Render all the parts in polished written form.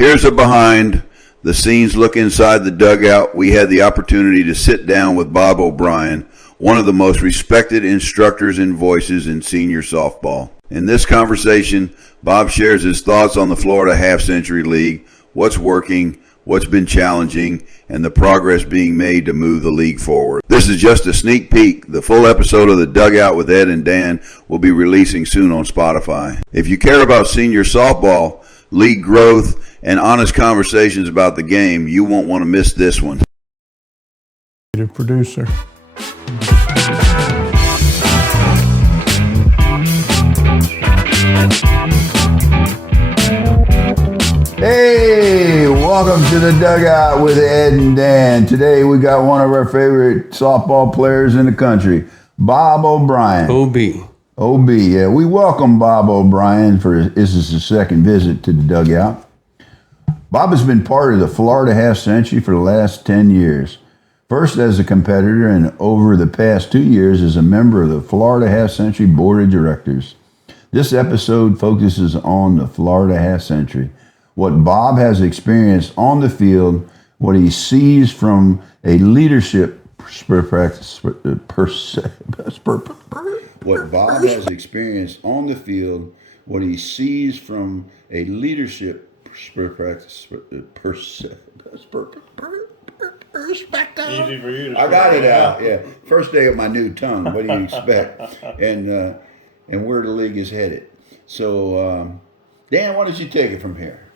Here's a behind the scenes look inside the dugout. We had the opportunity to sit down with Bob O'Brien, one of the most respected instructors and voices in senior softball. In this conversation, Bob shares his thoughts on the Florida Half-Century League, what's working, what's been challenging, and the progress being made to move the league forward. This is just a sneak peek. The full episode of The Dugout with Ed and Dan will be releasing soon on Spotify. If you care about senior softball, league growth, and honest conversations about the game, you won't want to miss this one. Producer. Hey, welcome to the Dugout with Ed and Dan. Today we got one of our favorite softball players in the country, Bob O'Brien. OB, yeah. We welcome Bob O'Brien this is his second visit to the Dugout. Bob has been part of the Florida Half-Century for the last 10 years. First as a competitor and over the past 2 years as a member of the Florida Half-Century Board of Directors. This episode focuses on the Florida Half-Century, what Bob has experienced on the field, what he sees from a leadership what Bob has experienced on the field, what he sees from a leadership perspective. Easy for you to I got it out. Yeah, first day of my new tongue. What do you expect? And where the league is headed. So, Dan, why don't you take it from here?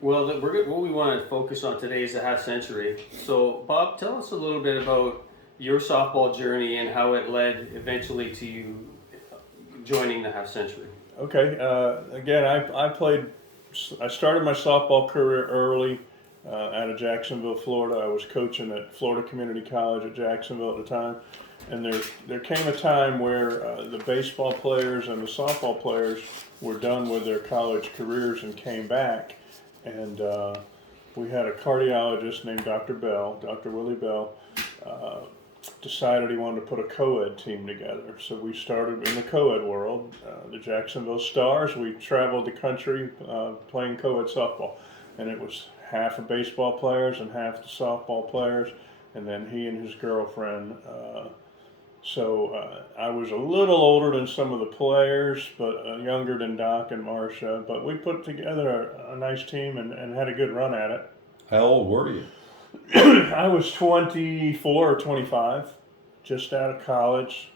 Well, what we want to focus on today is the half-century. So, Bob, tell us a little bit about your softball journey and how it led eventually to you joining the half-century. Okay. Again, I started my softball career early out of Jacksonville, Florida. I was coaching at Florida Community College at Jacksonville at the time. And there came a time where the baseball players and the softball players were done with their college careers and came back. And we had a cardiologist named Dr. Willie Bell, decided he wanted to put a co-ed team together. So we started in the co-ed world, the Jacksonville Stars. We traveled the country playing co-ed softball. And it was half the baseball players and half the softball players. And then he and his girlfriend. So I was a little older than some of the players, but younger than Doc and Marcia. But we put together a nice team and had a good run at it. How old were you? I was 24 or 25, just out of college.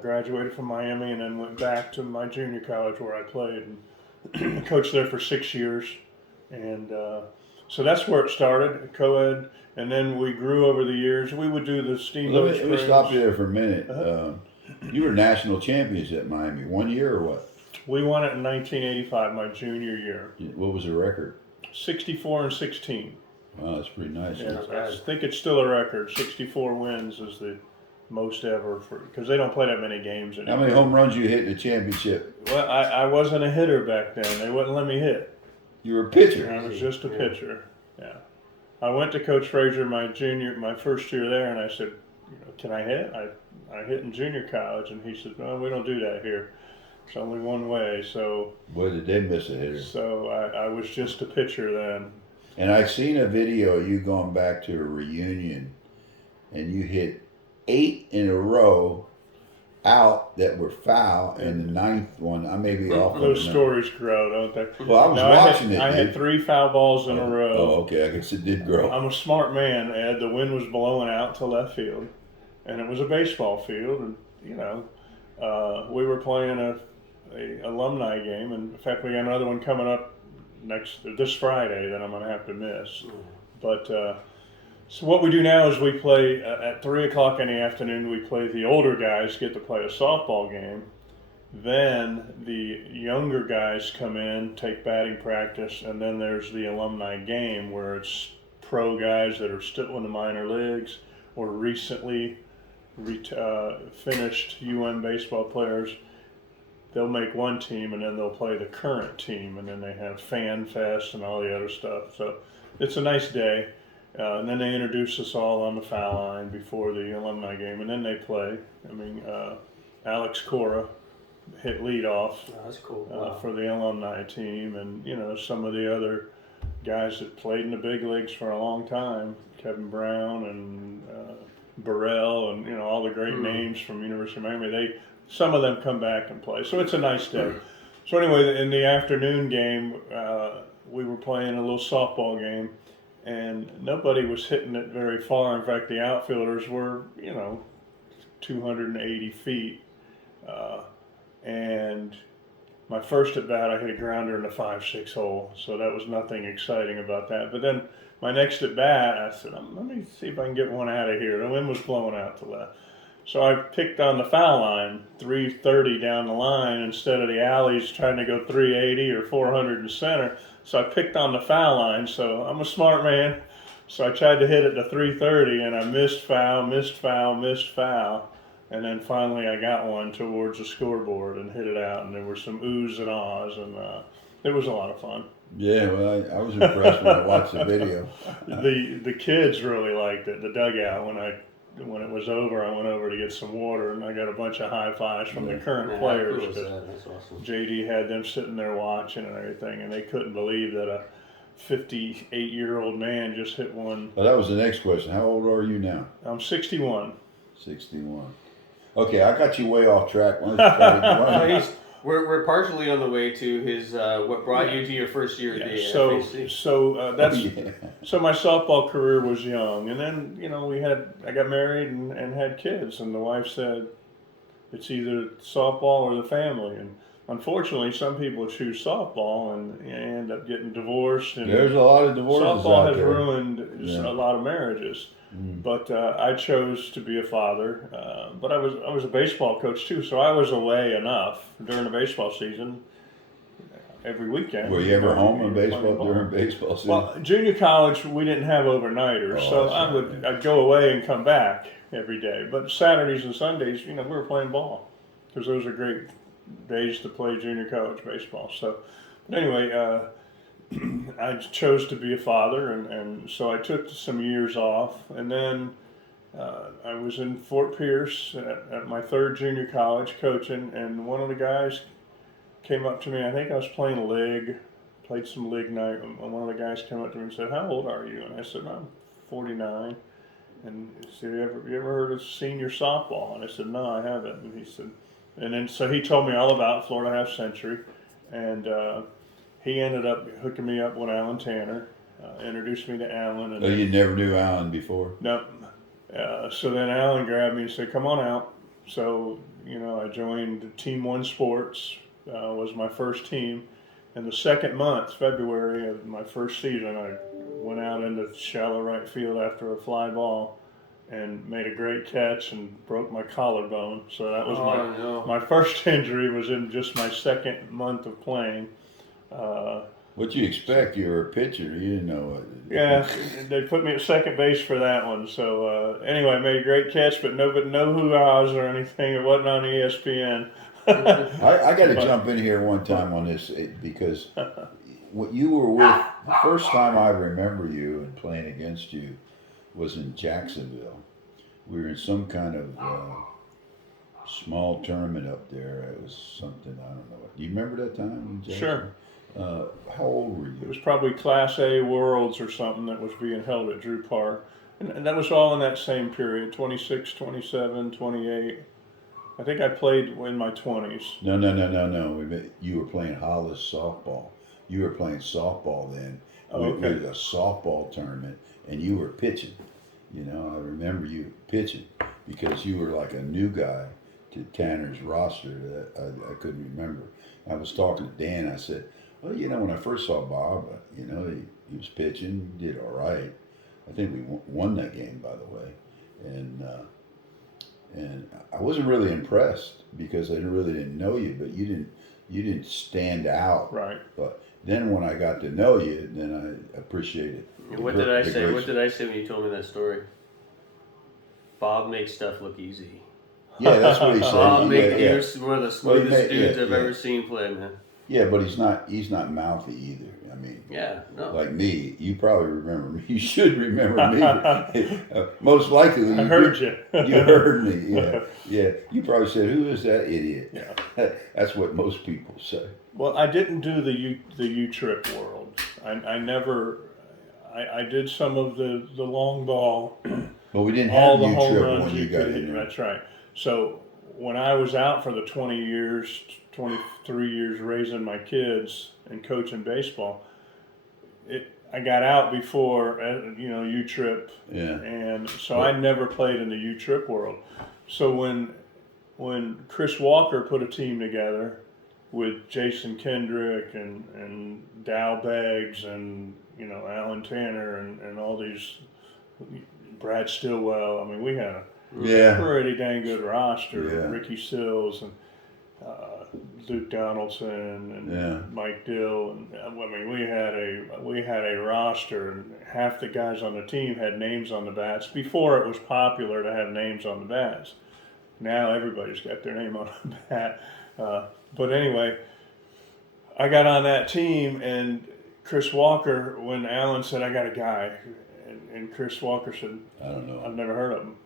Graduated from Miami and then went back to my junior college where I played and coached there for 6 years. And so that's where it started, co-ed. And then we grew over the years. We would do the Steamboat Let me stop you there for a minute. You were national champions at Miami 1 year or what? We won it in 1985, my junior year. What was the record? 64 and 16. Wow, that's pretty nice. Yeah, I think it's still a record. 64 wins is the most ever because they don't play that many games anymore. How many home runs you hit in the championship? Well, I wasn't a hitter back then. They wouldn't let me hit. You were a pitcher. I was just a pitcher. Yeah. I went to Coach Frazier my first year there, and I said, can I hit? I hit in junior college, and he said, no, we don't do that here. It's only one way. So. Boy, did they miss a hitter. So I was just a pitcher then. And I've seen a video of you going back to a reunion, and you hit 8 in a row out that were foul, and the ninth one, I may be off. Those stories grow, don't they? Well, I was watching it. I had 3 foul balls in a row. Oh, okay. I guess it did grow. I'm a smart man, Ed. The wind was blowing out to left field, and it was a baseball field, and we were playing a alumni game, and in fact, we got another one coming up this Friday that I'm going to have to miss. But so what we do now is we play at 3 o'clock in the afternoon. We play the older guys get to play a softball game. Then the younger guys come in, take batting practice, and then there's the alumni game where it's pro guys that are still in the minor leagues or recently finished baseball players. They'll make one team and then they'll play the current team, and then they have Fan Fest and all the other stuff. So it's a nice day. And then they introduce us all on the foul line before the alumni game, and then they play. Alex Cora hit leadoff that's cool. Wow. for the alumni team, and some of the other guys that played in the big leagues for a long time, Kevin Brown and Burrell, and all the great names from University of Miami. Some of them come back and play, so it's a nice day. So anyway, in the afternoon game, we were playing a little softball game, and nobody was hitting it very far. In fact, the outfielders were 280 feet, and my first at bat, I hit a grounder in the 5-6 hole, so that was nothing exciting about that. But then my next at bat, I said, let me see if I can get one out of here. The wind was blowing out to left. So I picked on the foul line, 330 down the line, instead of the alleys trying to go 380 or 400 in center. So I picked on the foul line, so I'm a smart man. So I tried to hit it to 330, and I missed foul, missed foul, missed foul. And then finally I got one towards the scoreboard and hit it out, and there were some oohs and ahs, and it was a lot of fun. Yeah, well, I was impressed when I watched the video. The kids really liked it, the dugout. When it was over, I went over to get some water, and I got a bunch of high fives from the current players. Cool is that? That's awesome. JD had them sitting there watching and everything, and they couldn't believe that a 58-year-old man just hit one. Well, that was the next question. How old are you now? I'm 61. 61. Okay, I got you way off track. Why don't you try to- We're partially on the way to his what brought you to your first year at the FAC. So my softball career was young, and then I got married and had kids, and the wife said it's either softball or the family, and unfortunately some people choose softball and end up getting divorced, and there's a lot of divorces softball out has there. ruined a lot of marriages. But I chose to be a father. But I was a baseball coach too, so I was away enough during the baseball season. Every weekend. Were you ever home in baseball during baseball season? Well, junior college we didn't have overnighters, so I'd go away and come back every day. But Saturdays and Sundays, we were playing ball because those are great days to play junior college baseball. So, but anyway. I chose to be a father, and so I took some years off, and then I was in Fort Pierce at my third junior college coaching, and one of the guys came up to me. I think I was playing played some league night, and one of the guys came up to me and said, "How old are you?" And I said, "I'm 49." And he said, "You ever heard of senior softball?" And I said, "No, I haven't." And he said, so he told me all about Florida Half Century, and he ended up hooking me up with Alan Tanner, introduced me to Alan. And you never knew Alan before? No. So then Alan grabbed me and said, "Come on out." So, I joined Team One Sports, was my first team. And the second month, February of my first season, I went out into shallow right field after a fly ball and made a great catch and broke my collarbone. So that was my first injury was in just my second month of playing. What'd you expect? You were a pitcher. You didn't know what. Yeah, they put me at second base for that one. So anyway, I made a great catch, but no hoo-ahs or anything. It wasn't on ESPN. I got to jump in here one time on this because what you were with, the first time I remember you and playing against you was in Jacksonville. We were in some kind of small tournament up there. It was something, I don't know. Do you remember that time in Jacksonville? Sure. How old were you? It was probably Class A Worlds or something that was being held at Drew Park. And that was all in that same period, 26, 27, 28. I think I played in my 20s. No. You were playing Hollis softball. You were playing softball then. Oh, okay. We were a softball tournament, and you were pitching. I remember you pitching because you were like a new guy to Tanner's roster that I couldn't remember. I was talking to Dan. I said, "Well, when I first saw Bob, he was pitching, did all right. I think we won that game, by the way, and I wasn't really impressed because I really didn't know you, but you didn't stand out. Right. But then when I got to know you, then I appreciated it. What did I say? What did I say when you told me that story? Bob makes stuff look easy. Yeah, that's what he said. Bob makes one of the smoothest dudes I've ever seen play, man. Yeah, but he's not mouthy either. I mean, like me, you probably remember me. You should remember me. Most likely, I heard you. You heard me. Yeah. You probably said, "Who is that idiot?" Yeah. That's what most people say. Well, I didn't do the U-Trip World. I never. I did some of the long ball, But we didn't all have the U home trip runs when you you got could in hit. there. That's right. So when I was out for the 20 years, 23 years raising my kids and coaching baseball, I got out before U trip, Yeah. and so I never played in the U trip world. So when Chris Walker put a team together with Jason Kendrick and Dow Beggs and Alan Tanner and all these, Brad Stillwell. I mean, we had a pretty dang good roster. Yeah. Ricky Sills and Luke Donaldson and Mike Dill, and I mean we had a roster, and half the guys on the team had names on the bats before it was popular to have names on the bats. Now everybody's got their name on the bat. But anyway, I got on that team, and Chris Walker, when Alan said, I got a guy, and Chris Walker said, I don't know. I've never heard of him.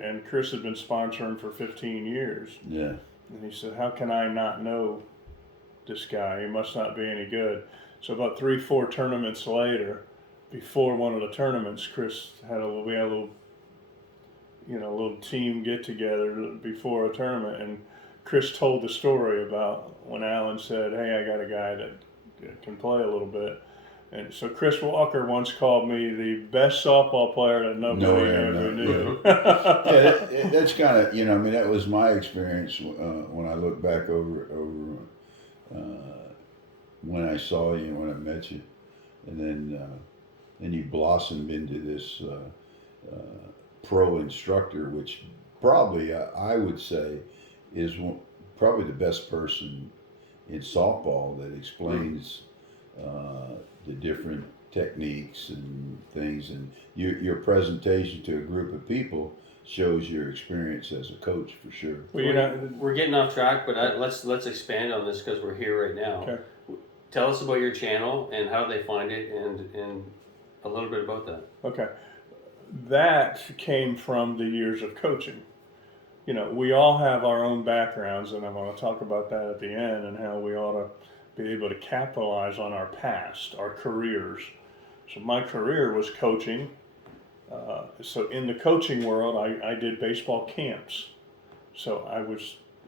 And Chris had been sponsoring for 15 years. Yeah. And he said, how can I not know this guy? He must not be any good. So about 3-4 tournaments later, before one of the tournaments, we had a little team get together before a tournament, and Chris told the story about when Alan said, hey, I got a guy that can play a little bit. And so Chris Walker once called me the best softball player that nobody ever knew. Yeah, that's kind of, I mean, that was my experience when I look back over when I saw you, when I met you. And then you blossomed into this pro instructor, which probably, I would say, is probably the best person in softball that explains the different techniques and things, and your presentation to a group of people shows your experience as a coach for sure. Well, we're getting off track, but let's expand on this because we're here right now. Okay. Tell us about your channel and how they find it, and a little bit about that. Okay. That came from the years of coaching. We all have our own backgrounds, and I'm going to talk about that at the end, and how we ought to be able to capitalize on our past, our careers. So my career was coaching. So in the coaching world, I did baseball camps. So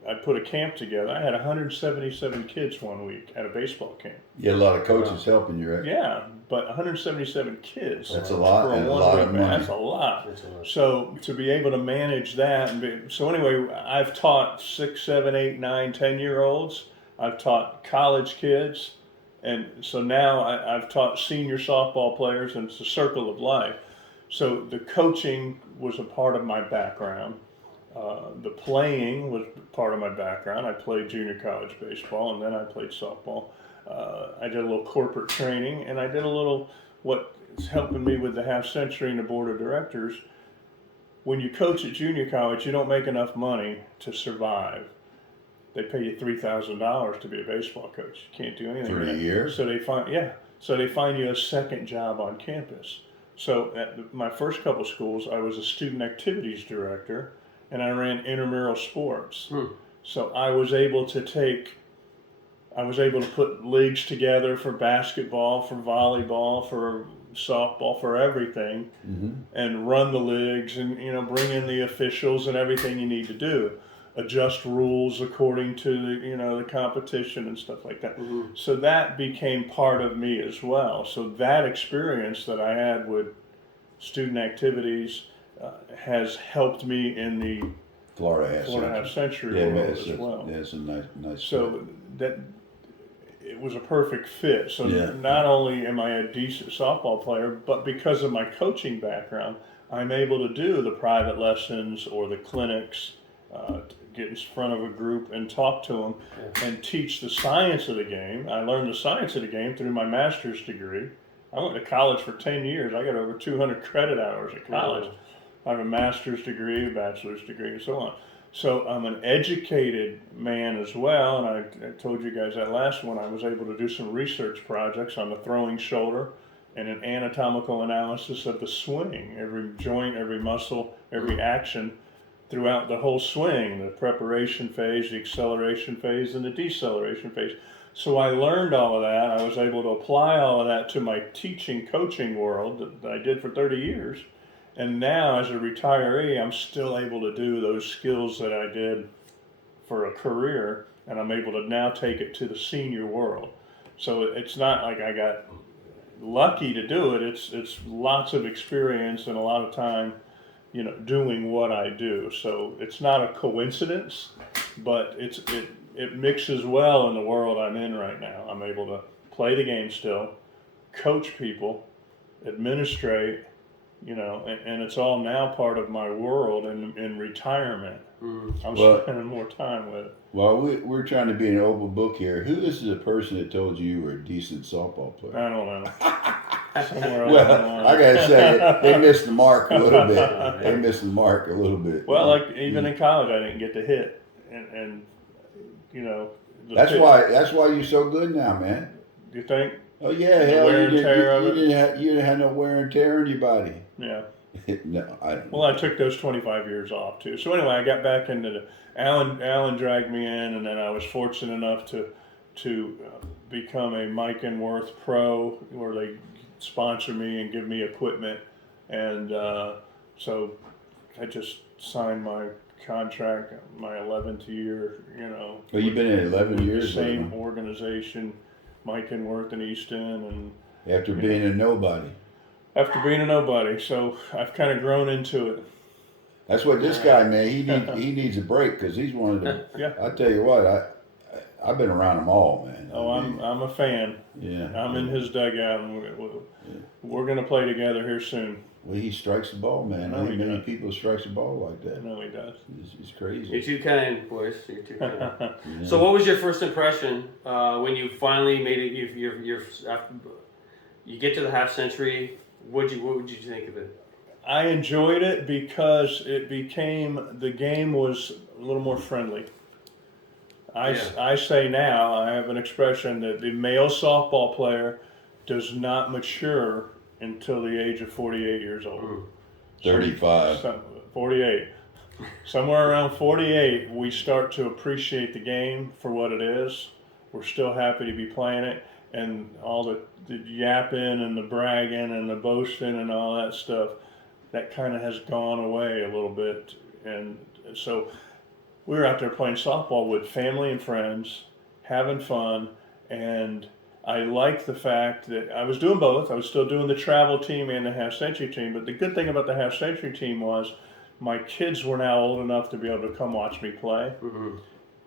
I put a camp together. I had 177 kids one week at a baseball camp. You had a lot of coaches helping you, right? Yeah, but 177 kids. That's a lot, for and a lot of money. That's a lot. So to be able to manage that, so anyway, I've taught 6, 7, 8, 9, 10-year-olds. I've taught college kids, and so now I've taught senior softball players, and it's a circle of life. So the coaching was a part of my background. The playing was part of my background. I played junior college baseball, and then I played softball. I did a little corporate training, and I did a little what's helping me with the half century and the board of directors. When you coach at junior college, you don't make enough money to survive. They pay you $3,000 to be a baseball coach. You can't do anything. For a year? So they find you a second job on campus. So at my first couple of schools, I was a student activities director, and I ran intramural sports. So I was able to put leagues together for basketball, for volleyball, for softball, for everything, and run the leagues, and bring in the officials and everything you need to do. Adjust rules according to the competition and stuff like that. So that became part of me as well. So that experience that I had with student activities has helped me in the Florida half century world as well. Yeah, it's a nice. So that it was a perfect fit. So not only am I a decent softball player, but because of my coaching background, I'm able to do the private lessons or the clinics. Get in front of a group and talk to them and teach the science of the game. I learned the science of the game through my master's degree. I went to college for 10 years. I got over 200 credit hours at college. I have a master's degree, a bachelor's degree, and so on. So I'm an educated man as well, and I told you guys that last one. I was able to do some research projects on the throwing shoulder and an anatomical analysis of the swing, every joint, every muscle, every action throughout the whole swing, the preparation phase, the acceleration phase, and the deceleration phase. So I learned all of that. I was able to apply all of that to my teaching, coaching world that I did for 30 years. And now, as a retiree, I'm still able to do those skills that I did for a career, and I'm able to now take it to the senior world. So it's not like I got lucky to do it. It's lots of experience and a lot of time, doing what I do. So it's not a coincidence, but it mixes well in the world I'm in right now. I'm able to play the game still, coach people, administrate, and it's all now part of my world in retirement. I'm spending more time with it. Well, we're trying to be an open book here. Who is the person that told you were a decent softball player? I don't know. Well, I gotta say, they missed the mark a little bit. Well, like even in college, I didn't get to hit, and that's why you're so good now, man. You think? Oh yeah, hell, wear and tear you didn't have no wear and tear in your body. Yeah. No, I don't. Well, I took those 25 years off too. So anyway, I got back into the Alan dragged me in, and then I was fortunate enough to become a Mike and Worth Pro, where they sponsor me and give me equipment, and so I just signed my contract, my 11th year. Well, you've been in 11 years. Same organization, Mike and Worth in Easton, and after being a nobody. After being a nobody, so I've kind of grown into it. That's what this guy, man. He needs a break because he's one of the. Yeah. I tell you what, I've been around them all, man. Oh, I'm a fan. Yeah. I'm in his dugout, and we're gonna play together here soon. Well, he strikes the ball, man. No, Not many people strikes the ball like that. No, he does. It's crazy. You're too kind, boys. You're too kind. Yeah. So, what was your first impression when you finally made it? You get to the half century. What would you think of it? I enjoyed it because the game was a little more friendly. I say now, I have an expression that the male softball player does not mature until the age of 48 years old. 35. 48. Somewhere around 48, we start to appreciate the game for what it is. We're still happy to be playing it, and all the yapping and the bragging and the boasting and all that stuff, that kind of has gone away a little bit. And so we were out there playing softball with family and friends, having fun, and I liked the fact that I was doing both. I was still doing the travel team and the half-century team, but the good thing about the half-century team was my kids were now old enough to be able to come watch me play,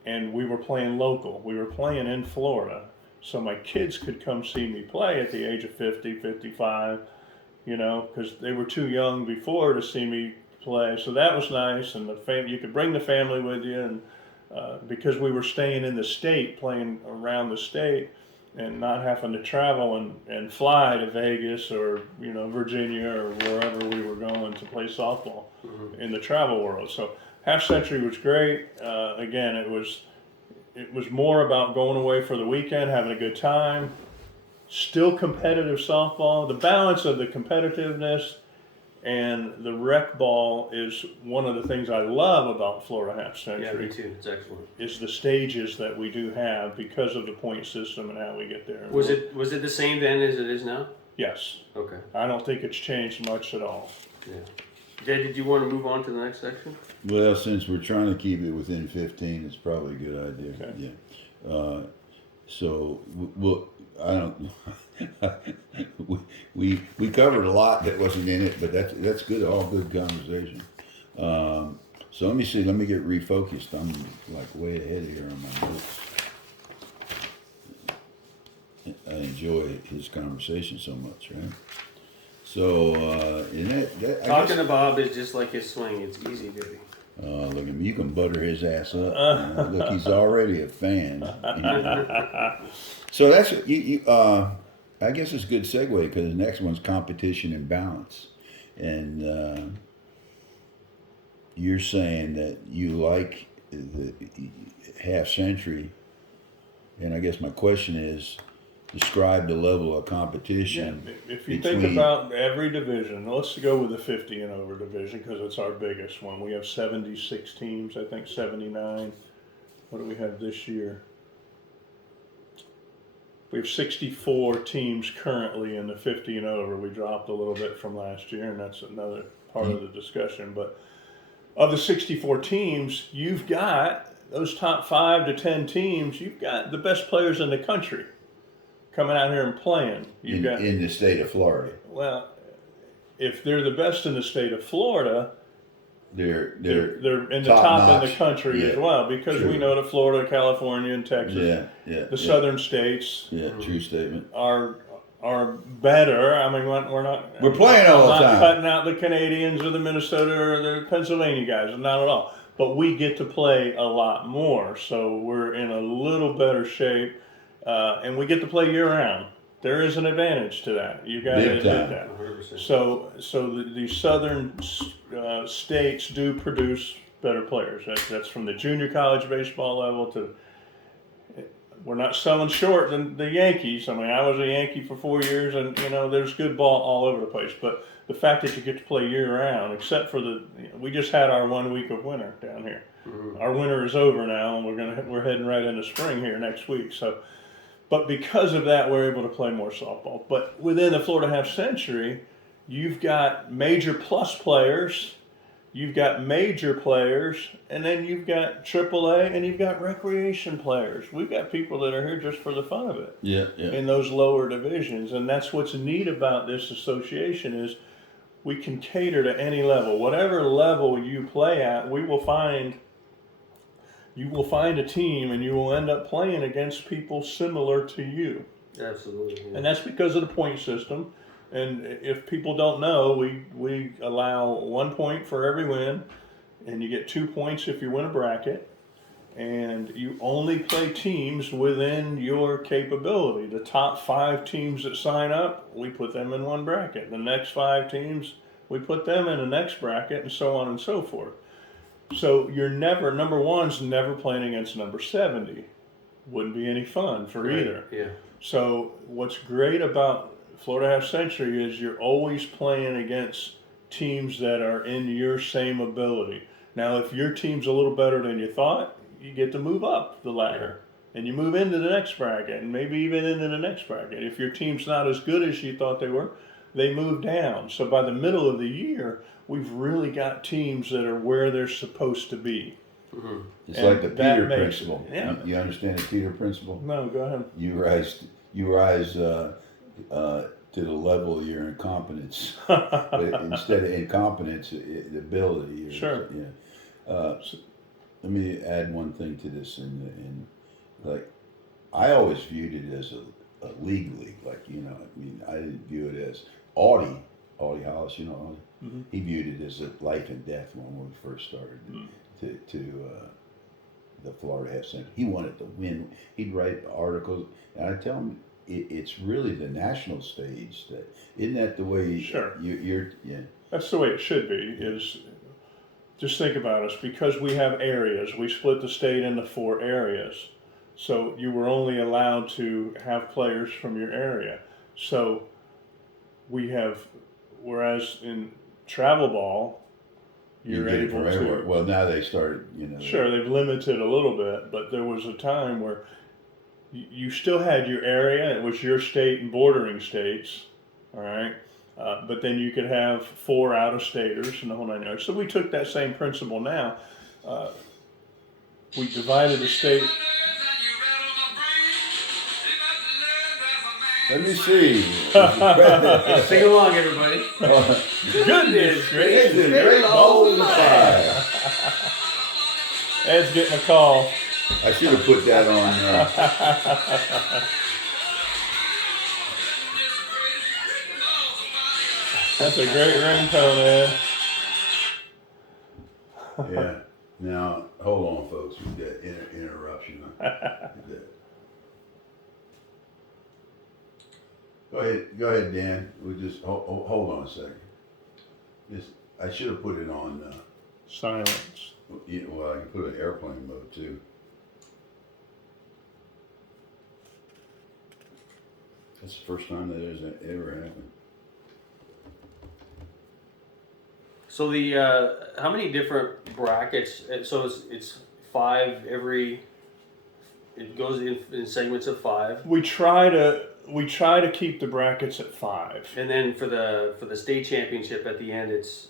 and we were playing local. We were playing in Florida, so my kids could come see me play at the age of 50, 55, because they were too young before to see me play. So that was nice, and you could bring the family with you, and because we were staying in the state, playing around the state, and not having to travel and fly to Vegas or Virginia or wherever we were going to play softball in the travel world. So half century was great. Again, it was more about going away for the weekend, having a good time. Still competitive softball. The balance of the competitiveness and the rec ball is one of the things I love about Florida Half Century. Yeah, me too. It's excellent. Is the stages that we do have because of the point system and how we get there. Was it the same then as it is now? Yes. Okay. I don't think it's changed much at all. Yeah. Jay, did you want to move on to the next section? Well, since we're trying to keep it within 15, it's probably a good idea. Okay. Yeah. So I don't. we covered a lot that wasn't in it, but that's good. All good conversation. So let me see. Let me get refocused. I'm like way ahead here on my notes. I enjoy his conversation so much, right? So talking to Bob is just like his swing. It's easy, baby. Look at me. You can butter his ass up. Look, he's already a fan. So that's I guess it's a good segue because the next one's competition and balance, and you're saying that you like the half century, and I guess my question is, describe the level of competition. Yeah, if you think about every division, let's go with the 50 and over division because it's our biggest one. We have 76 teams, I think 79. What do we have this year? We have 64 teams currently in the 50 and over. We dropped a little bit from last year, and that's another part of the discussion. But of the 64 teams, you've got those top 5 to 10 teams. You've got the best players in the country coming out here and playing. You've got in the state of Florida. Well, if they're the best in the state of Florida, they're in the top in the country as well, because true. we know that Florida, California, and Texas, the southern states, true statement, are better. I mean, we're playing all the time. Not cutting out the Canadians or the Minnesota or the Pennsylvania guys, not at all. But we get to play a lot more, so we're in a little better shape, and we get to play year round. There is an advantage to that. You got to admit that. 100%. So the southern states do produce better players. That's from the junior college baseball level to. We're not selling short than the Yankees. I mean, I was a Yankee for 4 years, and there's good ball all over the place. But the fact that you get to play year round, except for we just had our 1 week of winter down here. Mm-hmm. Our winter is over now, and we're heading right into spring here next week. So. But because of that, we're able to play more softball. But within the Florida Half Century, you've got major plus players, you've got major players, and then you've got AAA, and you've got recreation players. We've got people that are here just for the fun of it. In those lower divisions. And that's what's neat about this association is we can cater to any level. Whatever level you play at, you will find a team and you will end up playing against people similar to you. Absolutely. Yeah. And that's because of the point system. And if people don't know, we allow 1 point for every win, and you get 2 points if you win a bracket. And you only play teams within your capability. The top 5 teams that sign up, we put them in one bracket. The next 5 teams, we put them in the next bracket, and so on and so forth. So you're number one's never playing against number 70. Wouldn't be any fun for either. Yeah. So what's great about Florida Half Century is you're always playing against teams that are in your same ability. Now, if your team's a little better than you thought, you get to move up the ladder. And you move into the next bracket, and maybe even into the next bracket. If your team's not as good as you thought they were, they move down. So by the middle of the year, we've really got teams that are where they're supposed to be. Mm-hmm. It's like the Peter principle. You understand the Peter principle? No, go ahead. You rise to the level of your incompetence. But instead of incompetence, the ability. Sure. Let me add one thing to this, and like I always viewed it as a league. Like I didn't view it as Audie Hollis. Audie. Mm-hmm. He viewed it as a life and death when we first started to the Florida Half Century. He wanted to win. He'd write articles, and I tell him it's really the national stage. Isn't that the way? Sure. You're. That's the way it should be. Is just think about us, because we have areas. We split the state into 4 areas, so you were only allowed to have players from your area. So we have, whereas in travel ball, you're able to. Well, now they started, Sure, they've limited a little bit, but there was a time where you still had your area. It was your state and bordering states, all right? But then you could have 4 out-of-staters and the whole 9 yards. So we took that same principle now. We divided the state. Let me see. Sing along, everybody. Goodness gracious. Great balls in the fire. Ed's getting a call. I should have put that on. That's a great ringtone, Ed. Yeah. Now, hold on, folks, with that interruption. Go ahead, Dan. We'll just hold on a second. I should have put it on. Silence. Well, I can put it in airplane mode too. That's the first time that has ever happened. So how many different brackets? So it's 5 every it goes in segments of 5. We try to keep the brackets at 5. And then for the state championship at the end, it's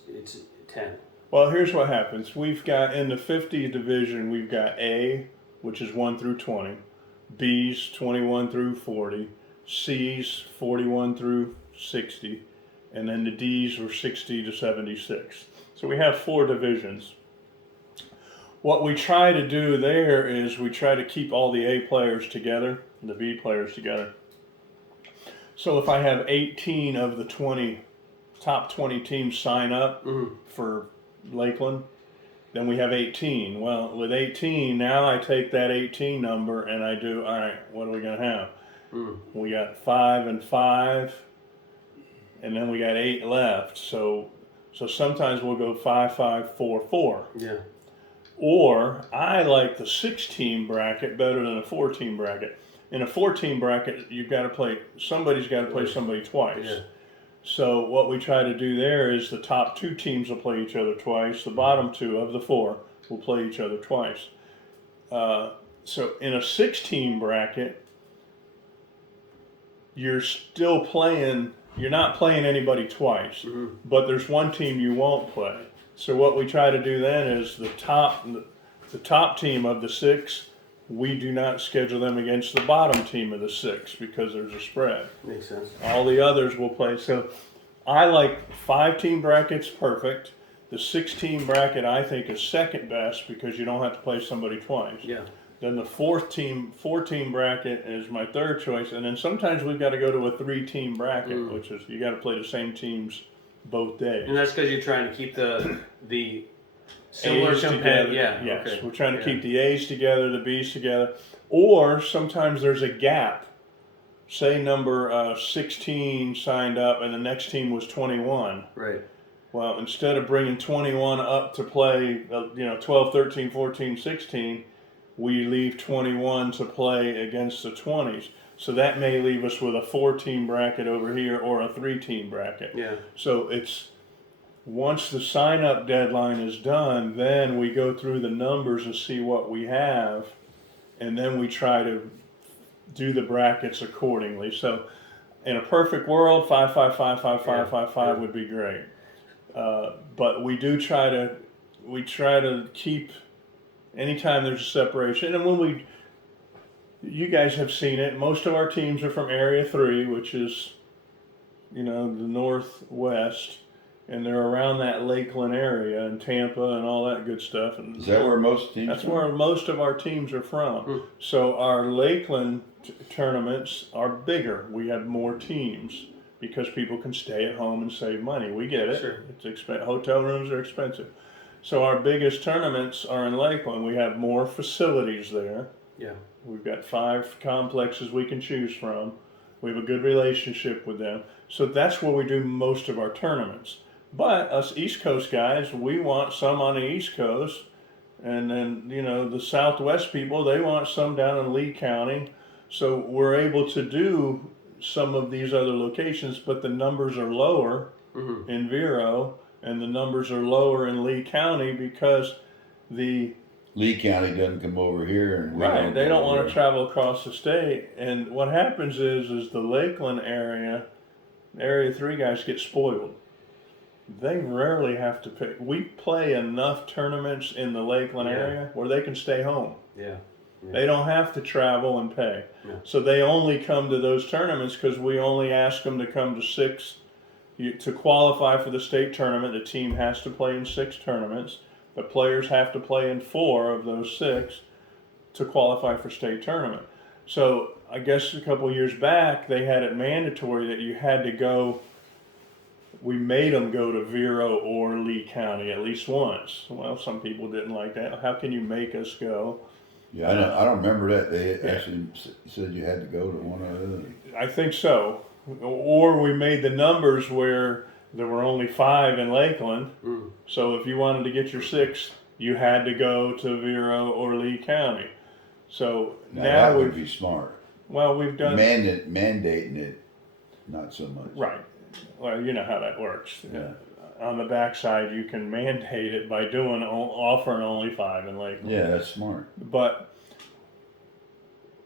10. Well, here's what happens. We've got in the 50 division, we've got A, which is 1 through 20, B's 21 through 40, C's 41 through 60, and then the D's were 60 to 76. So we have 4 divisions. What we try to do there is we try to keep all the A players together and the B players together. So if I have 18 of the top 20 teams sign up for Lakeland, then we have 18. Well, with 18, now I take that 18 number and I do, all right, what are we going to have? We got 5 and 5, and then we got 8 left. So sometimes we'll go 5, 5, 4, 4. Yeah. Or I like the 6-team bracket better than a 4-team bracket. In a 4-team bracket, somebody's got to play somebody twice. Yeah. So what we try to do there is the top 2 teams will play each other twice. The bottom 2 of the 4 will play each other twice. So in a 6-team bracket, you're not playing anybody twice, but there's one team you won't play. So what we try to do then is the top team of the 6, we do not schedule them against the bottom team of the 6 because there's a spread. Makes sense. All the others will play. So I like 5-team brackets perfect. The 6-team bracket I think is second best because you don't have to play somebody twice. Yeah. Then the 4-team bracket is my third choice, and then sometimes we've got to go to a 3-team bracket, which is you got to play the same teams both days. And that's because you're trying to keep the similar A's together. Yeah. Yes, Okay. we're trying to keep the A's together, the B's together, or sometimes there's a gap. Say number 16 signed up, and the next team was 21. Right. Well, instead of bringing 21 up to play, 12, 13, 14, 16, we leave 21 to play against the 20s. So that may leave us with a 4-team bracket over here or a 3-team bracket. Yeah. So it's once the sign-up deadline is done, then we go through the numbers and see what we have, and then we try to do the brackets accordingly. So in a perfect world, 5, 5, 5, 5, 5, 5, 5 would be great. But we try to keep, anytime there's a separation, and when you guys have seen it, most of our teams are from Area 3, which is, the Northwest, and they're around that Lakeland area and Tampa and all that good stuff. And is that where most teams that's from? where most of our teams are from. So our Lakeland tournaments are bigger. We have more teams because people can stay at home and save money. We get it. Sure. It's hotel rooms are expensive. So our biggest tournaments are in Lakeland. We have more facilities there. Yeah. We've got 5 complexes we can choose from. We have a good relationship with them. So that's where we do most of our tournaments. But us East Coast guys, we want some on the East Coast. And then, the Southwest people, they want some down in Lee County. So we're able to do some of these other locations, but the numbers are lower in Vero, and the numbers are lower in Lee County because the Lee County doesn't come over here, and they don't want to travel across the state. And what happens is the Lakeland area 3 guys get spoiled. They rarely have to pay. We play enough tournaments in the Lakeland area where they can stay home. Yeah. They don't have to travel and pay. Yeah. So they only come to those tournaments because we only ask them to come to 6. To qualify for the state tournament, the team has to play in 6 tournaments. The players have to play in 4 of those 6 to qualify for state tournament. So I guess a couple of years back, they had it mandatory that you had to go. We made them go to Vero or Lee County at least once. Well, some people didn't like that. How can you make us go? Yeah, I don't remember that. They actually said you had to go to one or the other. I think so. Or we made the numbers where there were only 5 in Lakeland. So if you wanted to get your 6, you had to go to Vero or Lee County. So now that would be smart. Well, we've done mandating it, not so much. Right. Well, you know how that works. Yeah. On the backside, you can mandate it by offering only 5 in Lakeland. Yeah, that's smart. But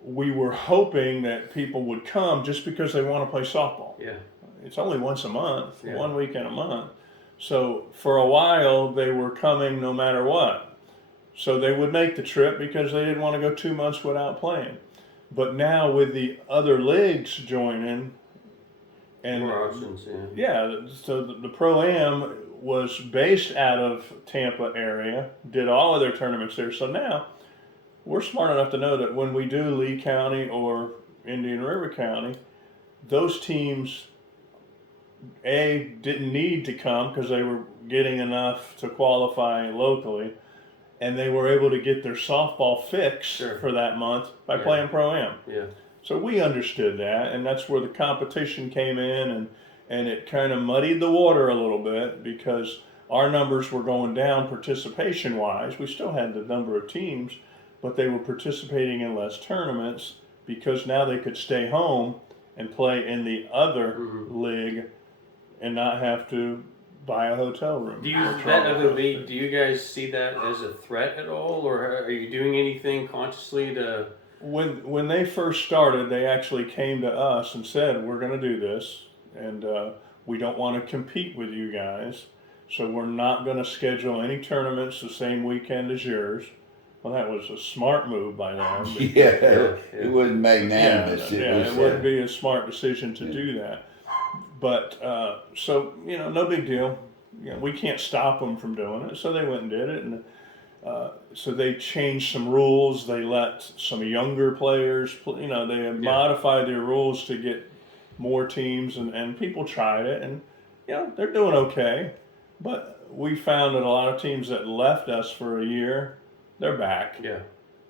we were hoping that people would come just because they want to play softball. Yeah. It's only once a month, Yeah. 1 weekend a month. So for a while, they were coming no matter what. So they would make the trip because they didn't want to go 2 months without playing. But now with the other leagues joining, and More options, yeah. yeah, so the Pro-Am was based out of Tampa area, did all of their tournaments there. So now we're smart enough to know that when we do Lee County or Indian River County, those teams, didn't need to come because they were getting enough to qualify locally, and they were able to get their softball fix Sure. for that month by Yeah. playing Pro-Am. Yeah. So we understood that, and that's where the competition came in, and it kind of muddied the water a little bit because our numbers were going down participation-wise. We still had the number of teams, but they were participating in less tournaments because now they could stay home and play in the other league and not have to buy a hotel room. Do you that other league? Do you guys see that as a threat at all, or are you doing anything consciously to? When they first started, they actually came to us and said, "We're going to do this, and we don't want to compete with you guys, so we're not going to schedule any tournaments the same weekend as yours." Well, that was a smart move by them. It wasn't magnanimous. It wouldn't be a smart decision to do that. But so no big deal. We can't stop them from doing it, so they went and did it, and so they changed some rules. They let some younger players, they have modified their rules to get more teams, and people tried it, and they're doing okay. But we found that a lot of teams that left us for a year, they're back. Yeah.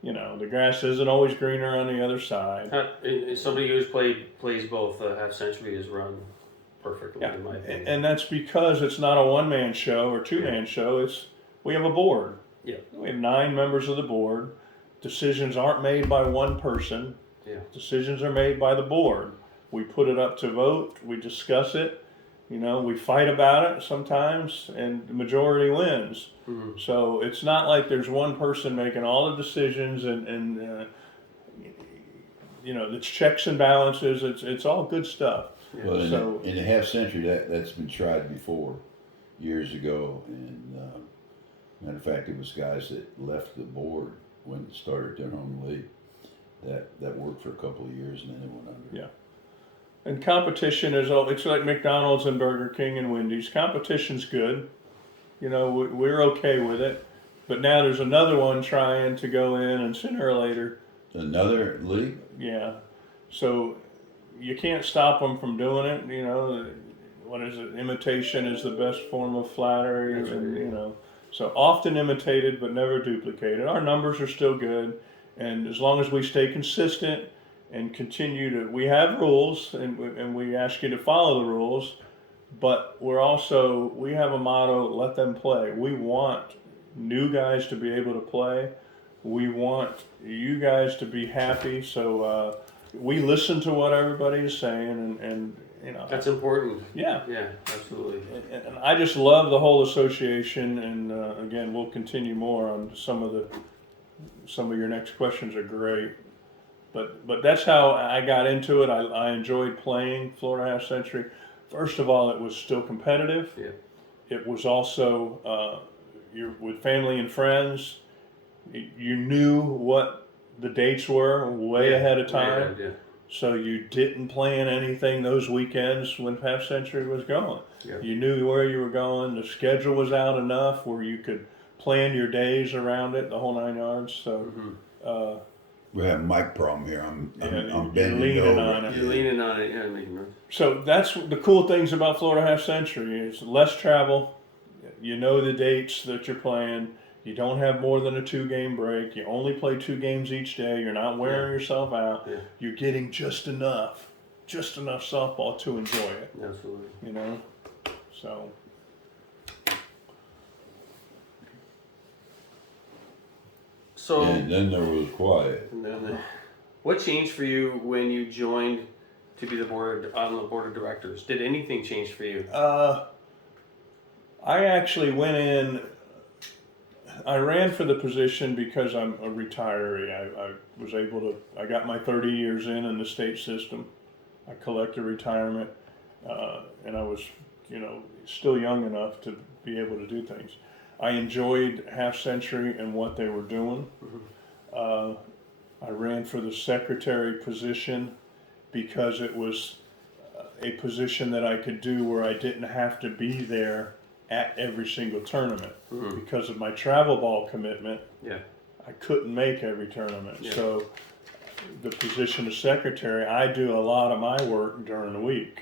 The grass isn't always greener on the other side. Somebody who's plays both half century has run perfectly, in my opinion. And that's because it's not a one-man show or two-man show. We have a board. Yeah. We have 9 members of the board. Decisions aren't made by one person. Yeah. Decisions are made by the board. We put it up to vote. We discuss it. We fight about it sometimes, and the majority wins. Mm-hmm. So it's not like there's one person making all the decisions, and it's checks and balances. It's all good stuff. Yeah. Well, in the half century, that's been tried before, years ago, and matter of fact, it was guys that left the board when it started their own league that worked for a couple of years, and then they went under. Yeah. And competition it's like McDonald's and Burger King and Wendy's. Competition's good. We're okay with it. But now there's another one trying to go in, and sooner or later. Another league? Yeah. So you can't stop them from doing it. What is it? Imitation is the best form of flattery. That's right. So often imitated but never duplicated. Our numbers are still good. And as long as we stay consistent and continue we have rules, and we ask you to follow the rules, but we have a motto: let them play. We want new guys to be able to play. We want you guys to be happy. So we listen to what everybody is saying, and that's important. Yeah. Yeah, absolutely. And I just love the whole association, and again, we'll continue more on some of your next questions are great. But that's how I got into it. I enjoyed playing Florida Half Century. First of all, it was still competitive. Yeah. It was also you're with family and friends. You knew what the dates were way ahead of time. Yeah. So you didn't plan anything those weekends when Half Century was going. Yeah. You knew where you were going. The schedule was out enough where you could plan your days around it, the whole 9 yards. So. We have a mic problem here. I'm you're bending leaning over. on it. You're leaning on it, yeah, making noise. So that's the cool things about Florida Half Century is less travel. You know the dates that you're playing. You don't have more than a 2-game break. You only play 2 games each day. You're not wearing yourself out. Yeah. You're getting just enough softball to enjoy it. Absolutely. So. So. And then there was quiet. And then, what changed for you when you joined to be on the board of directors? Did anything change for you? I actually went in. I ran for the position because I'm a retiree. I got my 30 years in the state system. I collected retirement, and I was, still young enough to be able to do things. I enjoyed Half Century and what they were doing. I ran for the secretary position because it was a position that I could do where I didn't have to be there at every single tournament. Because of my travel ball commitment. Yeah. I couldn't make every tournament. Yeah. So the position of secretary, I do a lot of my work during the week.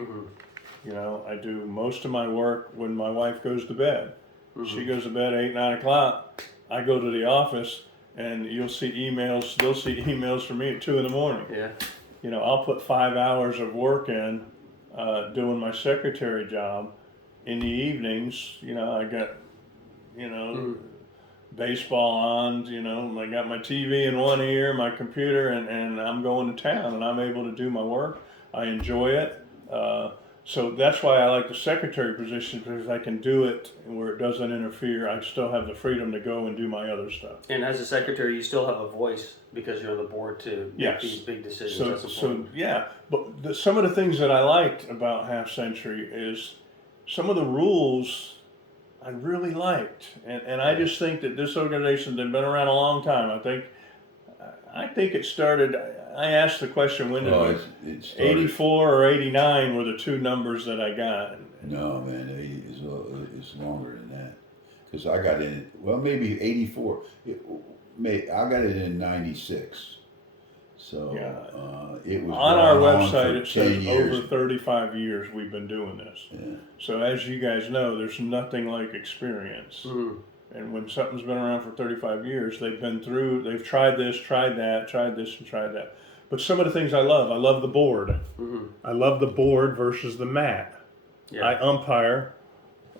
I do most of my work when my wife goes to bed. She goes to bed 8, 9 o'clock. I go to the office, and you'll see emails. They'll see emails from me at 2 in the morning. Yeah. I'll put 5 hours of work in doing my secretary job. In the evenings, I got, baseball on. I got my TV in one ear, my computer, and I'm going to town, and I'm able to do my work. I enjoy it. So that's why I like the secretary position, because I can do it where it doesn't interfere. I still have the freedom to go and do my other stuff. And as a secretary, you still have a voice because you're on the board to make these big decisions. But some of the things that I liked about Half Century is some of the rules I really liked. And I just think that this organization has been around a long time. I think it started, I asked the question, when did it started? 84 or 89 were the two numbers that I got. No, man, it's longer than that. Because I got in, maybe 84. I got it in 96. So it was on our going website. On It says years. over 35 years we've been doing this. Yeah. So as you guys know, there's nothing like experience. And when something's been around for 35 years, they've tried this, tried that, tried this, and tried that. But some of the things I love the board. I love the board versus the mat. Yeah. I umpire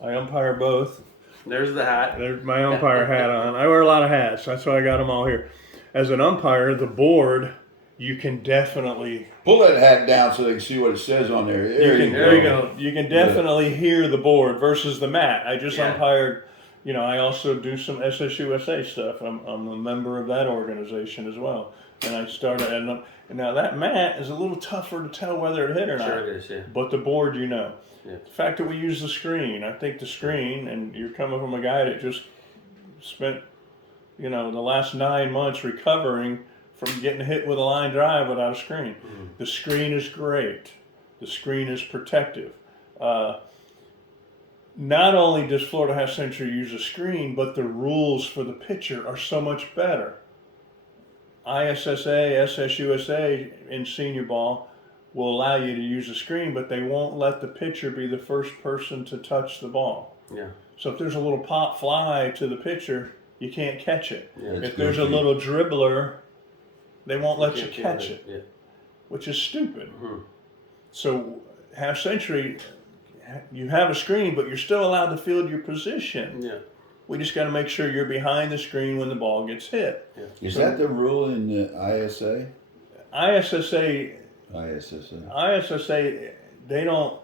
both. There's the hat. There's my umpire hat on. I wear a lot of hats. That's why I got them all here. As an umpire, the board, you can definitely pull that hat down so they can see what it says on there. There you go. You can definitely hear the board versus the mat. I just umpired. I also do some SSUSA stuff. I'm a member of that organization as well. And I started, and now that mat is a little tougher to tell whether it hit or not. Sure it is, yeah. But the board, Yeah. The fact that we use the screen, I think the screen, and you're coming from a guy that just spent, the last 9 months recovering from getting hit with a line drive without a screen. The screen is great. The screen is protective. Not only does Florida Half Century use a screen, but the rules for the pitcher are so much better. ISSA, SSUSA in senior ball will allow you to use a screen, but they won't let the pitcher be the first person to touch the ball. Yeah. So if there's a little pop fly to the pitcher, you can't catch it. Yeah, if there's a little dribbler, they won't let you catch it, yeah. Which is stupid. So Half Century, you have a screen, but you're still allowed to field your position. Yeah. We just got to make sure you're behind the screen when the ball gets hit. Yeah. Is that the rule in the ISA? ISSA, they don't,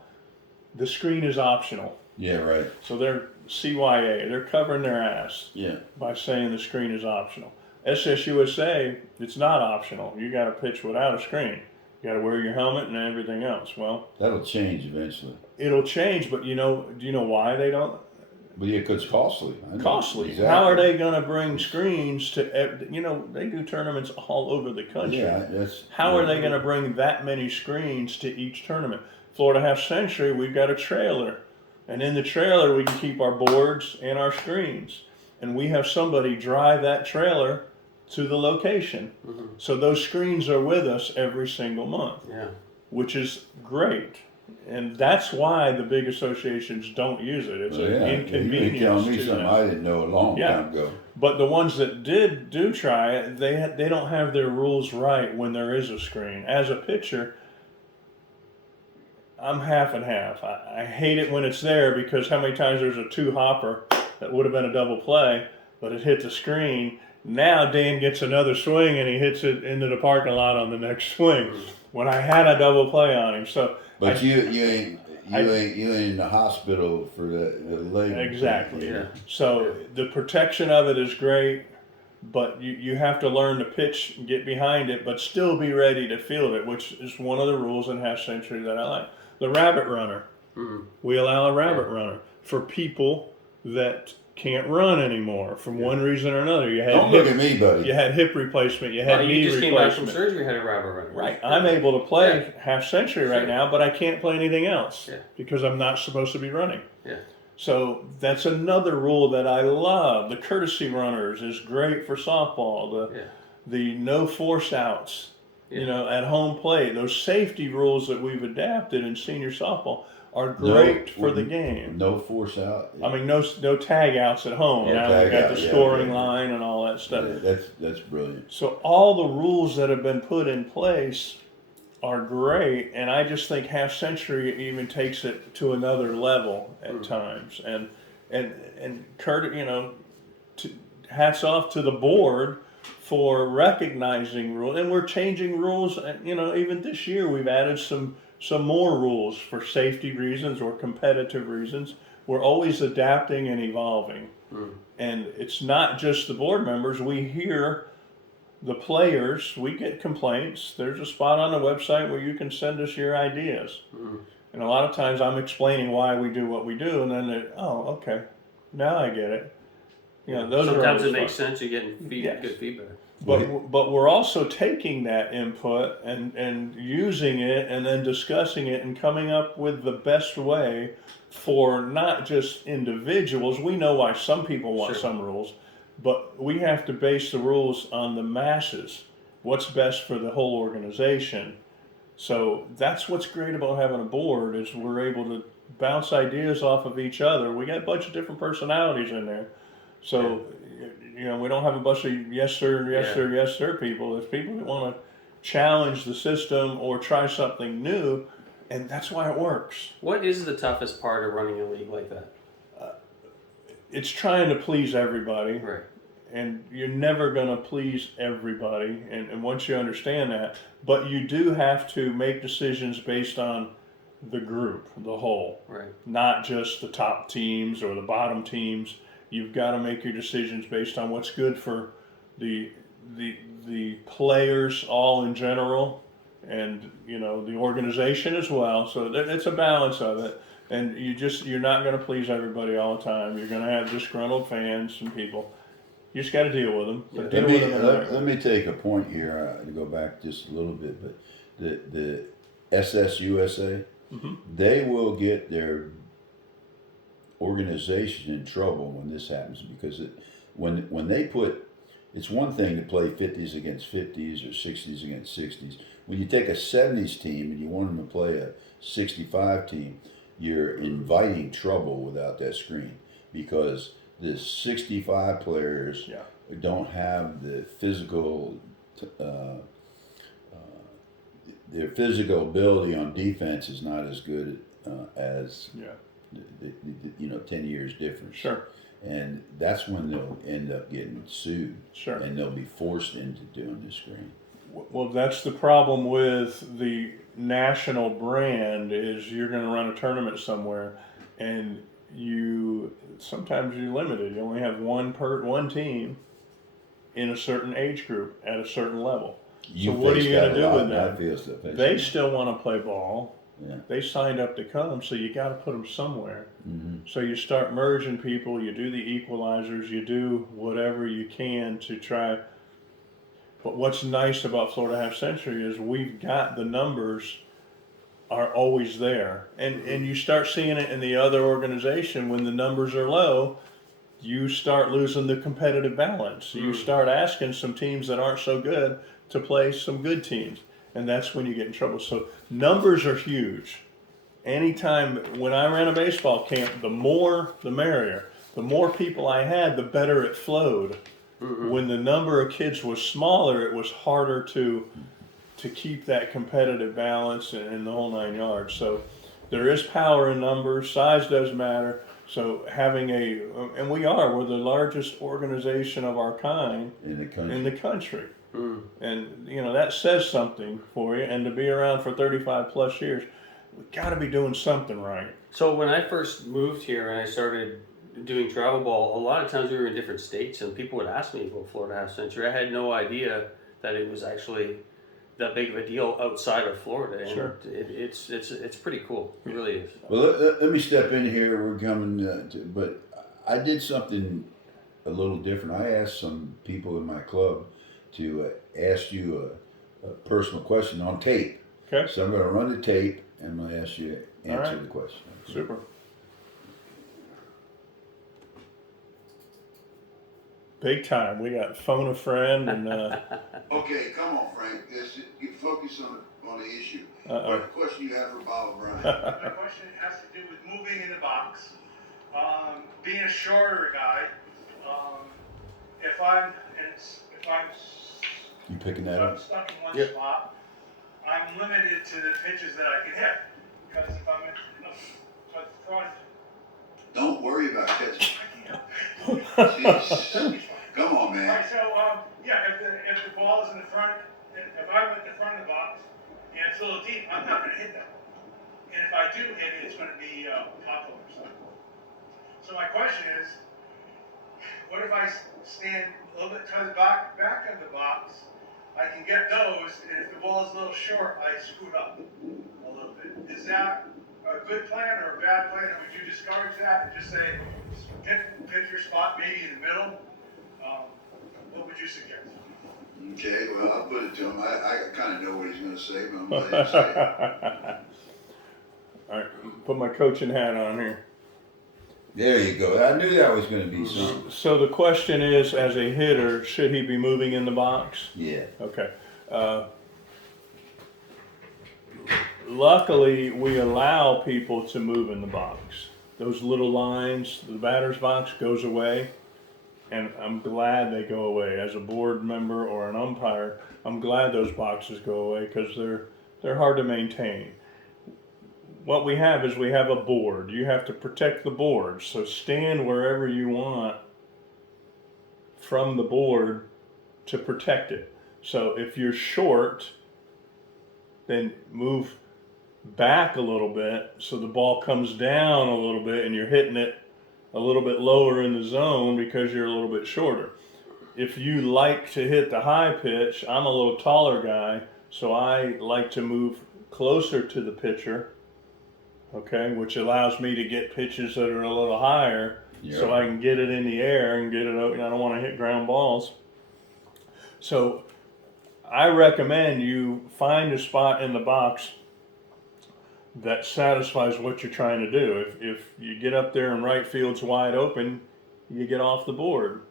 the screen is optional. Yeah, right. So they're CYA, they're covering their ass by saying the screen is optional. SSUSA, it's not optional. You got to pitch without a screen. You got to wear your helmet and everything else. Well, that'll change eventually. It'll change, but do you know why they don't? Well, yeah, because it's costly. Costly. Exactly. How are they going to bring screens to? They do tournaments all over the country. Yeah, How are they going to bring that many screens to each tournament? Florida Half Century, we've got a trailer, and in the trailer we can keep our boards and our screens, and we have somebody drive that trailer to the location. So those screens are with us every single month. Yeah. Which is great. And that's why the big associations don't use it. It's an inconvenience. You're telling me something I didn't know a long time ago. But the ones that do try it, they don't have their rules right when there is a screen. As a pitcher, I'm half and half. I hate it when it's there because how many times there's a two-hopper that would have been a double play, but it hit the screen. Now Dan gets another swing and he hits it into the parking lot on the next swing when I had a double play on him. So, but you You ain't in the hospital for that leg. Exactly. Yeah. So the protection of it is great, but you have to learn to pitch and get behind it, but still be ready to field it, which is one of the rules in half century that I like. The rabbit runner. We allow a rabbit runner for people that can't run anymore from one reason or another. You had Don't look at me, buddy. You had hip replacement. You had knee you just replacement. came back from surgery, had a rabbit runner. Right. I'm able to play half century right now, but I can't play anything else because I'm not supposed to be running. Yeah. So that's another rule that I love. The courtesy runners is great for softball. The no force outs, at home plate. Those safety rules that we've adapted in senior softball are great for the game. No force out. I mean, no tag outs at home. Now we've got the scoring line and all that stuff. Yeah, that's brilliant. So all the rules that have been put in place are great, and I just think half century even takes it to another level at times. And Kurt, hats off to the board for recognizing rules, and we're changing rules. Even this year we've added some more rules for safety reasons or competitive reasons. We're always adapting and evolving. And it's not just the board members. We hear the players, we get complaints. There's a spot on the website where you can send us your ideas. And a lot of times I'm explaining why we do what we do, and then they're, oh, okay, now I get it. Those Sometimes are it makes sense. You're getting good feedback. But we're also taking that input and using it and then discussing it and coming up with the best way for not just individuals. We know why some people want some rules, but we have to base the rules on the masses. What's best for the whole organization. So that's what's great about having a board is we're able to bounce ideas off of each other. We got a bunch of different personalities in there. So we don't have a bunch of yes sir, yes sir, yes sir people. There's people that want to challenge the system or try something new, and that's why it works. What is the toughest part of running a league like that? It's trying to please everybody. Right. And you're never going to please everybody, and once you understand that, but you do have to make decisions based on the group, the whole, right? Not just the top teams or the bottom teams. You've got to make your decisions based on what's good for the players all in general, and the organization as well. So it's a balance of it, and you're not going to please everybody all the time. You're going to have disgruntled fans and people. You just got to deal with them. Let me take a point here to go back just a little bit, but the SSUSA, they will get their organization in trouble when this happens because when they put, it's one thing to play 50s against 50s or 60s against 60s. When you take a 70s team and you want them to play a 65 team, you're inviting trouble without that screen because the 65 players don't have the physical, their physical ability on defense is not as good as 10 years difference. Sure. And that's when they'll end up getting sued. Sure. And they'll be forced into doing the screen. Well, that's the problem with the national brand is you're going to run a tournament somewhere, and sometimes you're limited. You only have one team in a certain age group at a certain level. So what are you going to do with that? They still want to play ball. Yeah. They signed up to come, so you got to put them somewhere. Mm-hmm. So you start merging people. You do the equalizers. You do whatever you can to try. But what's nice about Florida Half Century is we've got the numbers are always there. And you start seeing it in the other organization when the numbers are low, you start losing the competitive balance. You start asking some teams that aren't so good to play some good teams. And that's when you get in trouble. So numbers are huge. Anytime when I ran a baseball camp, the more the merrier. The more people I had, the better it flowed. When the number of kids was smaller, it was harder to keep that competitive balance and the whole 9 yards. So there is power in numbers. Size does matter. So having and we're the largest organization of our kind in the country. And that says something for you. And to be around for 35 plus years, we got to be doing something right. So when I first moved here and I started doing travel ball, a lot of times we were in different states, and people would ask me about Florida Half Century. I had no idea that it was actually that big of a deal outside of Florida. And Sure. it's pretty cool. It really is. Well, let me step in here. We're coming but I did something a little different. I asked some people in my club to ask you a personal question on tape. Okay. So I'm going to run the tape and I'm going to ask you to answer right. the question. Super. Big time. We got phone a friend and. Okay, come on, Frank. Let's get focused on the issue. Uh-oh. What question you have for Bob O'Brien? My question has to do with moving in the box. Being a shorter guy, if I'm You picking that up? stuck in one Yep. spot, I'm limited to the pitches that I can hit. Because if I'm in the front, Don't worry about catching. I can't. Jeez. Come on, All man. right, so if the ball is in the front, if I'm at the front of the box and it's a little deep, I'm not going to hit that ball. And if I do hit it, it's going to be popular. So my question is, what if I stand a little bit to the back of the box? I can get those, and if the ball is a little short, I scoot up a little bit. Is that a good plan or a bad plan, or would you discourage that and just say, pick your spot maybe in the middle? What would you suggest? Okay, well, I'll put it to him. I kind of know what he's going to say, but I'm going to let him say it. All right, put my coaching hat on here. There you go. I knew that was going to be something. So the question is, as a hitter, should he be moving in the box? Yeah. Okay. Luckily, we allow people to move in the box. Those little lines, the batter's box goes away, and I'm glad they go away. As a board member or an umpire, I'm glad those boxes go away because they're hard to maintain. What we have is we have a board. You have to protect the board, so stand wherever you want from the board to protect it. So if you're short, then move back a little bit so the ball comes down a little bit and you're hitting it a little bit lower in the zone because you're a little bit shorter. If you like to hit the high pitch, I'm a little taller guy, so I like to move closer to the pitcher, okay, which allows me to get pitches that are a little higher so I can get it in the air and get it out. I don't want to hit ground balls. So I recommend you find a spot in the box that satisfies what you're trying to do. If you get up there and right field's wide open, you get off the board.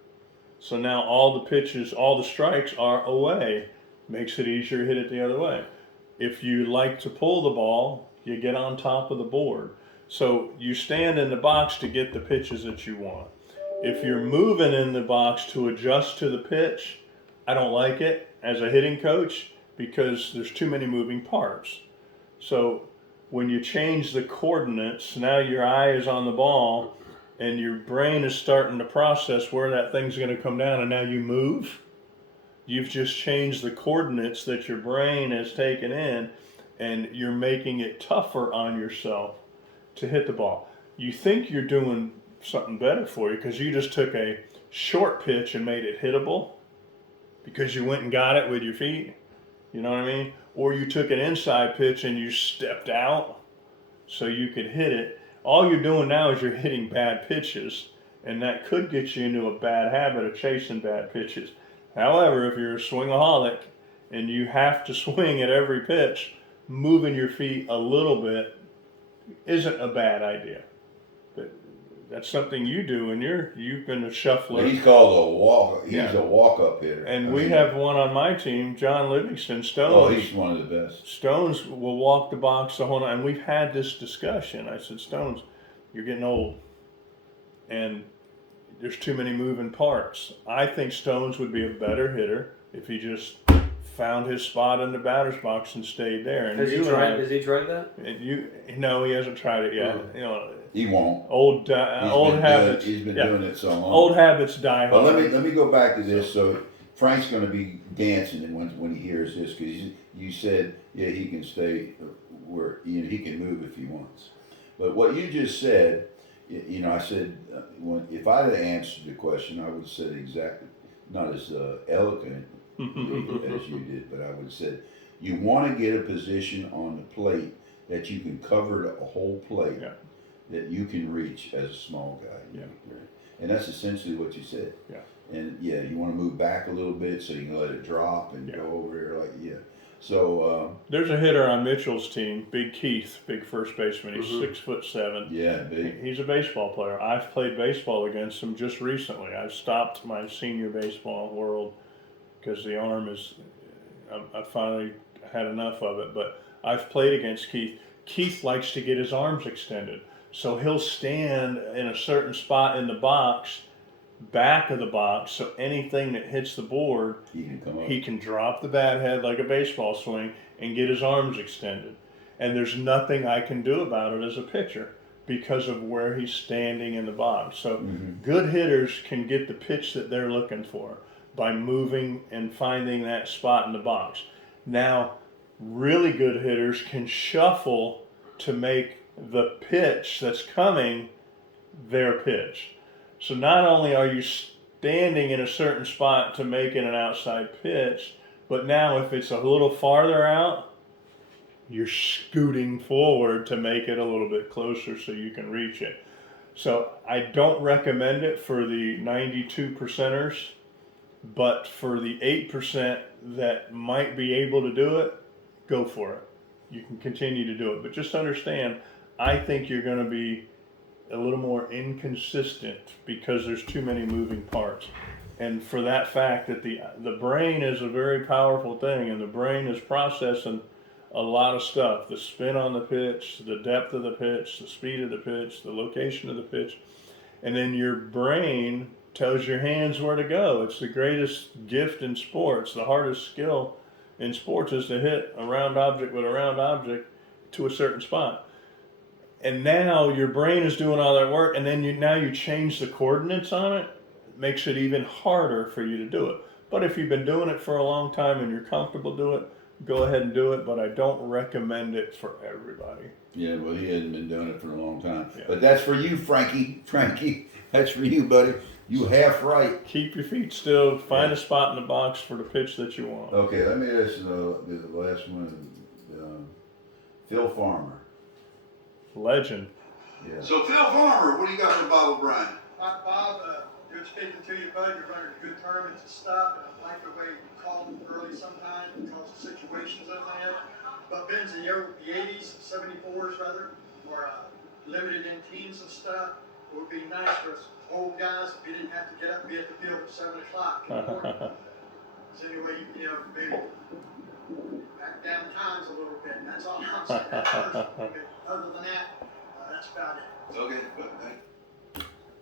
So now all the pitches, all the strikes are away. Makes it easier to hit it the other way. If you like to pull the ball, you get on top of the board. So you stand in the box to get the pitches that you want. If you're moving in the box to adjust to the pitch, I don't like it as a hitting coach because there's too many moving parts. So when you change the coordinates, now your eye is on the ball and your brain is starting to process where that thing's going to come down, and now you move. You've just changed the coordinates that your brain has taken in, and you're making it tougher on yourself to hit the ball. You think you're doing something better for you because you just took a short pitch and made it hittable because you went and got it with your feet. You know what I mean? Or you took an inside pitch and you stepped out so you could hit it. All you're doing now is you're hitting bad pitches, and that could get you into a bad habit of chasing bad pitches. However, if you're a swingaholic and you have to swing at every pitch, moving your feet a little bit isn't a bad idea. But that's something you do, and you've been a shuffler. He's called a walk. He's a walk-up hitter. And we have one on my team, John Livingston, Stones. Oh, he's one of the best. Stones will walk the box the whole night, and we've had this discussion. I said, Stones, you're getting old, and there's too many moving parts. I think Stones would be a better hitter if he just found his spot in the batter's box and stayed there. And Has he tried that? And no, he hasn't tried it yet. You know, he won't. Old habits. He's been doing it so long. Old habits die But hard. let me go back to this. So Frank's going to be dancing when he hears this because you said he can stay where he can move if he wants. But what you just said, I said if I had answered the question, I would have said exactly, not as eloquent as you did, but I would have said you want to get a position on the plate that you can cover a whole plate that you can reach as a small guy. Yeah. And that's essentially what you said. Yeah. And you want to move back a little bit so you can let it drop and go over here So there's a hitter on Mitchell's team, Big Keith, big first baseman. He's 6'7". Yeah, big. He's a baseball player. I've played baseball against him just recently. I've stopped my senior baseball world because the arm is. I finally had enough of it. But I've played against Keith. Keith likes to get his arms extended, so he'll stand in a certain spot in the box, back of the box, so anything that hits the board, he can drop the bat head like a baseball swing and get his arms extended. And there's nothing I can do about it as a pitcher because of where he's standing in the box. So good hitters can get the pitch that they're looking for by moving and finding that spot in the box. Now, really good hitters can shuffle to make the pitch that's coming their pitch. So not only are you standing in a certain spot to make it an outside pitch, but now if it's a little farther out, you're scooting forward to make it a little bit closer so you can reach it. So I don't recommend it for the 92 percenters, but for the 8% that might be able to do it, go for it. You can continue to do it. But just understand, I think you're going to be a little more inconsistent because there's too many moving parts. And for that fact that the brain is a very powerful thing, and the brain is processing a lot of stuff. The spin on the pitch, the depth of the pitch, the speed of the pitch, the location of the pitch. And then your brain tells your hands where to go. It's the greatest gift in sports. The hardest skill in sports is to hit a round object with a round object to a certain spot. And now your brain is doing all that work, and then you change the coordinates on it. It makes it even harder for you to do it. But if you've been doing it for a long time and you're comfortable doing it, go ahead and do it, but I don't recommend it for everybody. Yeah, well, he hasn't been doing it for a long time. Yeah. But that's for you, Frankie. Frankie, that's for you, buddy. You half right. Keep your feet still. Find a spot in the box for the pitch that you want. Okay, let me ask the last one. Phil Farmer. Legend. Yeah. So, Phil Farmer, what do you got for Bob O'Brien? Bob, good speaking to you, bud. You're running good tournaments and stuff, and I like the way you called them early sometimes because of situations that they have. But Ben's in the 80s, 74s rather, or limited in teams and stuff. It would be nice for us old guys if we didn't have to get up and be at the field at 7 o'clock in the morning. So anyway, maybe back down times a little bit. And that's all I'm saying. Other than that, that's about it. Okay,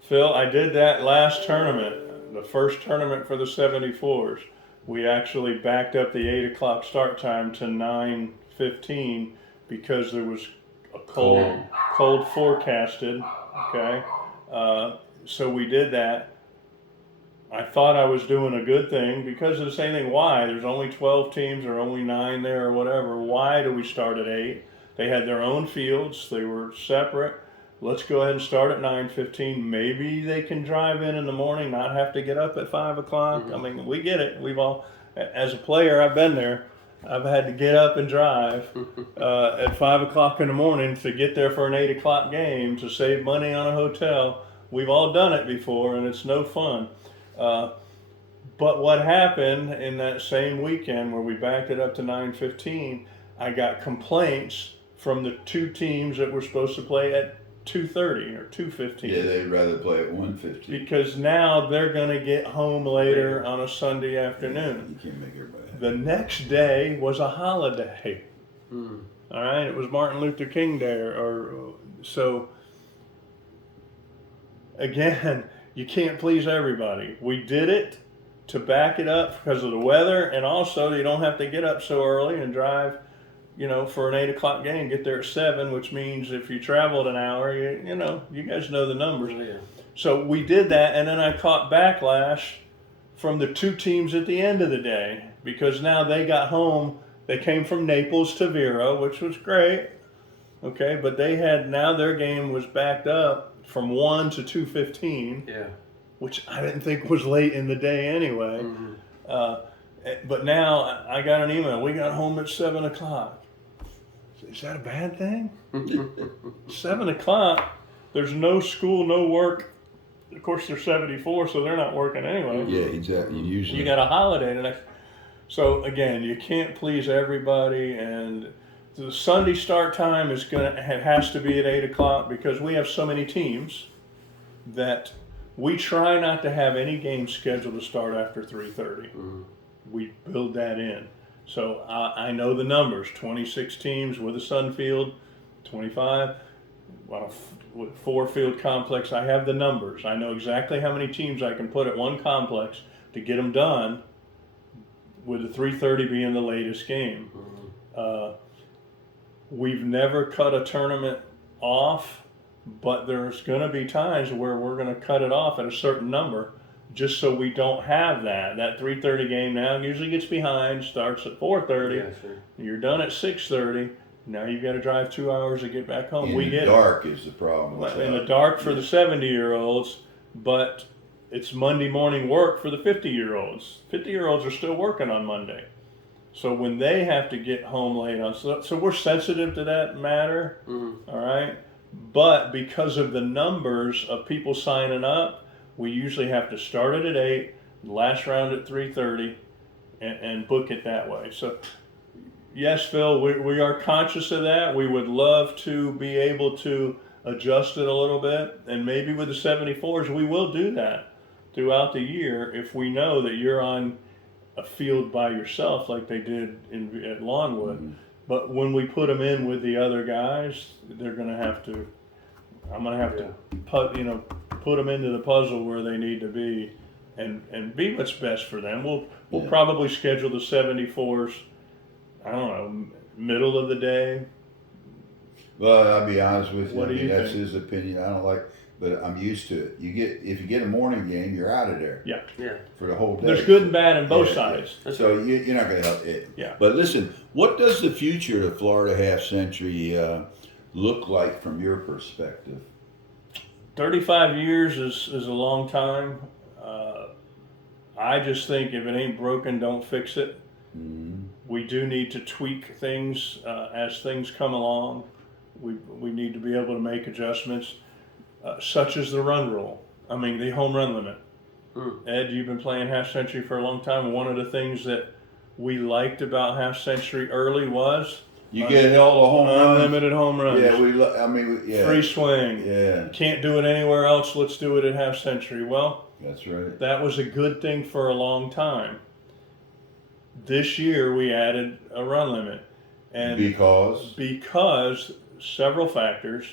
Phil, I did that last tournament, the first tournament for the 74s. We actually backed up the 8 o'clock start time to 9:15 because there was a cold forecasted. Okay, so we did that. I thought I was doing a good thing because of the same thing. Why? There's only 12 teams or only 9 there or whatever. Why do we start at 8? They had their own fields. They were separate. Let's go ahead and start at 9:15. Maybe they can drive in the morning, not have to get up at 5 o'clock. I mean, we get it. We've all, as a player, I've been there. I've had to get up and drive at 5 o'clock in the morning to get there for an 8 o'clock game to save money on a hotel. We've all done it before, and it's no fun. But what happened in that same weekend where we backed it up to 9:15, I got complaints from the 2 teams that were supposed to play at 2:30 or 2:15. Yeah, they'd rather play at 1:15. Because now they're going to get home later on a Sunday afternoon. You can't make everybody happy. The next day was a holiday. All right, it was Martin Luther King Day, so again, you can't please everybody. We did it to back it up because of the weather, and also you don't have to get up so early and drive, for an 8 o'clock game. Get there at 7, which means if you traveled an hour, you guys know the numbers. Yeah. So we did that, and then I caught backlash from the 2 teams at the end of the day because now they got home They came from Naples to Vero, which was great. Okay, but now their game was backed up from 1 to 2:15. Yeah. Which I didn't think was late in the day anyway. Mm-hmm. But now I got an email. We got home at 7 o'clock. Is that a bad thing? 7 o'clock. There's no school, no work. Of course, they're 74, so they're not working anyway. Yeah, exactly. Usually. You got a holiday the next. So again, you can't please everybody, and the Sunday start time has to be at 8 o'clock because we have so many teams that we try not to have any games scheduled to start after 3:30. We build that in. So I know the numbers: 26 teams with a Sun Field, 25. With 4-field complex, I have the numbers. I know exactly how many teams I can put at one complex to get them done, with the 3:30 being the latest game. We've never cut a tournament off, but there's going to be times where we're going to cut it off at a certain number, just so we don't have that. That 3:30 game now usually gets behind, starts at 4:30. Yeah, sure. You're done at 6:30. Now you've got to drive 2 hours to get back home. In the dark is the problem. In the dark for the 70-year-olds, but it's Monday morning work for the 50-year-olds. 50-year-olds are still working on Monday. So when they have to get home late so we're sensitive to that matter, all right? But because of the numbers of people signing up, we usually have to start it at 8, last round at 3:30, and book it that way. So yes, Phil, we are conscious of that. We would love to be able to adjust it a little bit, and maybe with the 74s, we will do that throughout the year if we know that you're on a field by yourself like they did at Longwood. But when we put them in with the other guys, they're going to have to. I'm going to have to put them into the puzzle where they need to be, and be what's best for them. We'll probably schedule the 74s. I don't know, middle of the day. Well, I'll be honest with you. What do you that's think? his opinion. I don't like, but I'm used to it. If you get a morning game, you're out of there. Yeah. For the whole day. There's good and bad in both sides. Yeah. So you're not going to help it. Yeah. But listen, what does the future of Florida Half Century look like from your perspective? 35 years is a long time. I just think if it ain't broken, don't fix it. We do need to tweak things as things come along. We need to be able to make adjustments, such as the run rule. I mean, the home run limit. Ed, you've been playing Half Century for a long time. One of the things that we liked about Half Century early was you get all the home runs. Unlimited home runs. Yeah, free swing. Yeah. Can't do it anywhere else. Let's do it at Half Century. Well, that's right. That was a good thing for a long time. This year we added a run limit, and because several factors.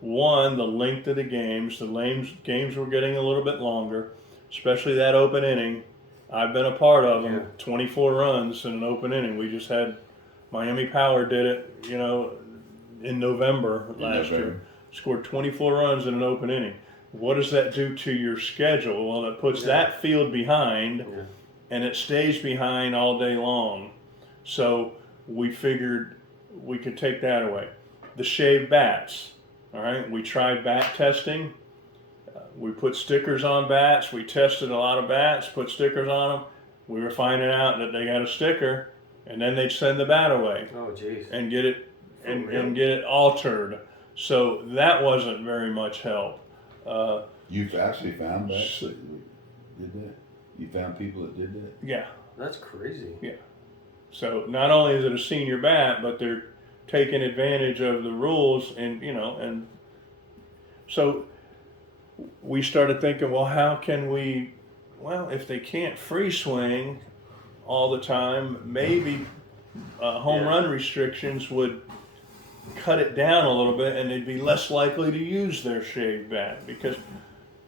One, the length of the games. The games were getting a little bit longer, especially that open inning. I've been a part of them. 24 runs in an open inning. We just had Miami Power did it, in November last year. Scored 24 runs in an open inning. What does that do to your schedule? Well, it puts that field behind, and it stays behind all day long. So we figured we could take that away. The shaved bats. All right, we tried bat testing. We put stickers on bats. We tested a lot of bats, put stickers on them. We were finding out that they got a sticker, and then they'd send the bat away. Oh, geez. And get it and get it altered. So that wasn't very much help. You've actually found bats that did that? You found people that did that? Yeah. That's crazy. Yeah. So not only is it a senior bat, but they're taking advantage of the rules, and so we started thinking, well, how can we, if they can't free swing all the time, maybe home run restrictions would cut it down a little bit, and they'd be less likely to use their shaved bat, because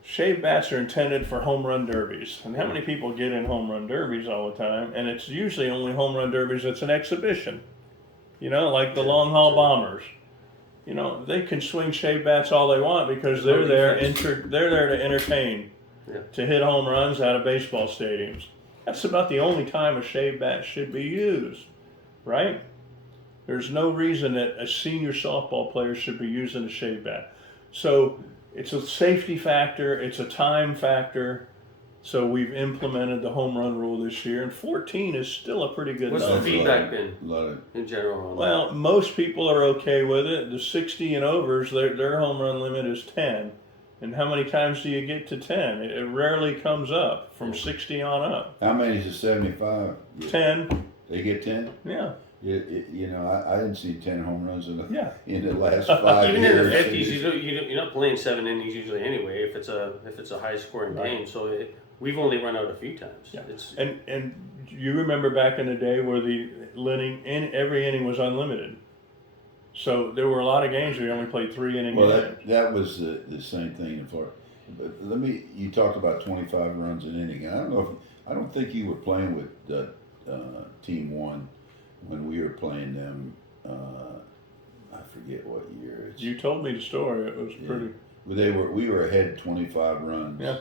shaved bats are intended for home run derbies. And how many people get in home run derbies all the time? And it's usually only home run derbies that's an exhibition. Like the long haul bombers. They can swing shaved bats all they want because they're there to entertain, to hit home runs out of baseball stadiums. That's about the only time a shaved bat should be used. right? There's no reason that a senior softball player should be using a shave bat. So it's a safety factor, it's a time factor. So we've implemented the home run rule this year, and 14 is still a pretty good What's the number. feedback been Love it. in general on Well, most people are okay with it. The 60 and overs, their home run limit is 10. And how many times do you get to 10? It rarely comes up from 60 on up. How many is it? 75. 10, They get 10. yeah. You know, I didn't see 10 home runs in the Yeah. last 5 that? Even years. in the 50s, you're not playing 7 innings usually anyway if it's a high scoring Right. game. So we've only run out a few times. Yeah. It's, And you remember back in the day where every inning was unlimited. So there were a lot of games where we only played 3 inning Well, games. that was the same thing in Florida. But you talked about 25 runs an inning. I don't think you were playing with Team 1 when we were playing them. I forget what year. You told me the story. It was pretty. We were ahead 25 runs. Yeah.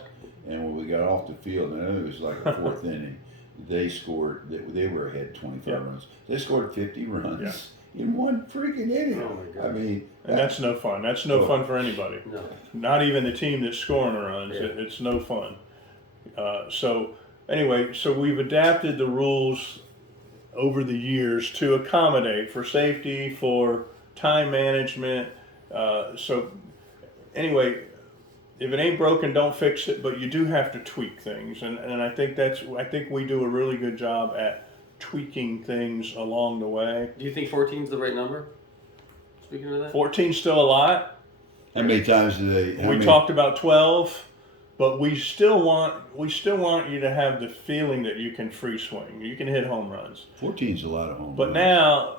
And when we got off the field, and I know it was like a 4th inning, they scored. They were ahead 25 Yeah. runs. They scored 50 runs. Yeah. In one freaking inning. Oh my God. I mean, And that's no fun. That's no fun for anybody. no. Not even the team that's scoring the runs. Yeah. It's no fun. So anyway, so we've adapted the rules over the years to accommodate for safety, for time management. So anyway, if it ain't broken, don't fix it. But you do have to tweak things, and I think we do a really good job at tweaking things along the way. Do you think 14 is the right number? Speaking of that? 14's still a lot. how many times do they? We talked about 12, but we still want you to have the feeling that you can free swing. You can hit home runs. 14's a lot of home But runs. now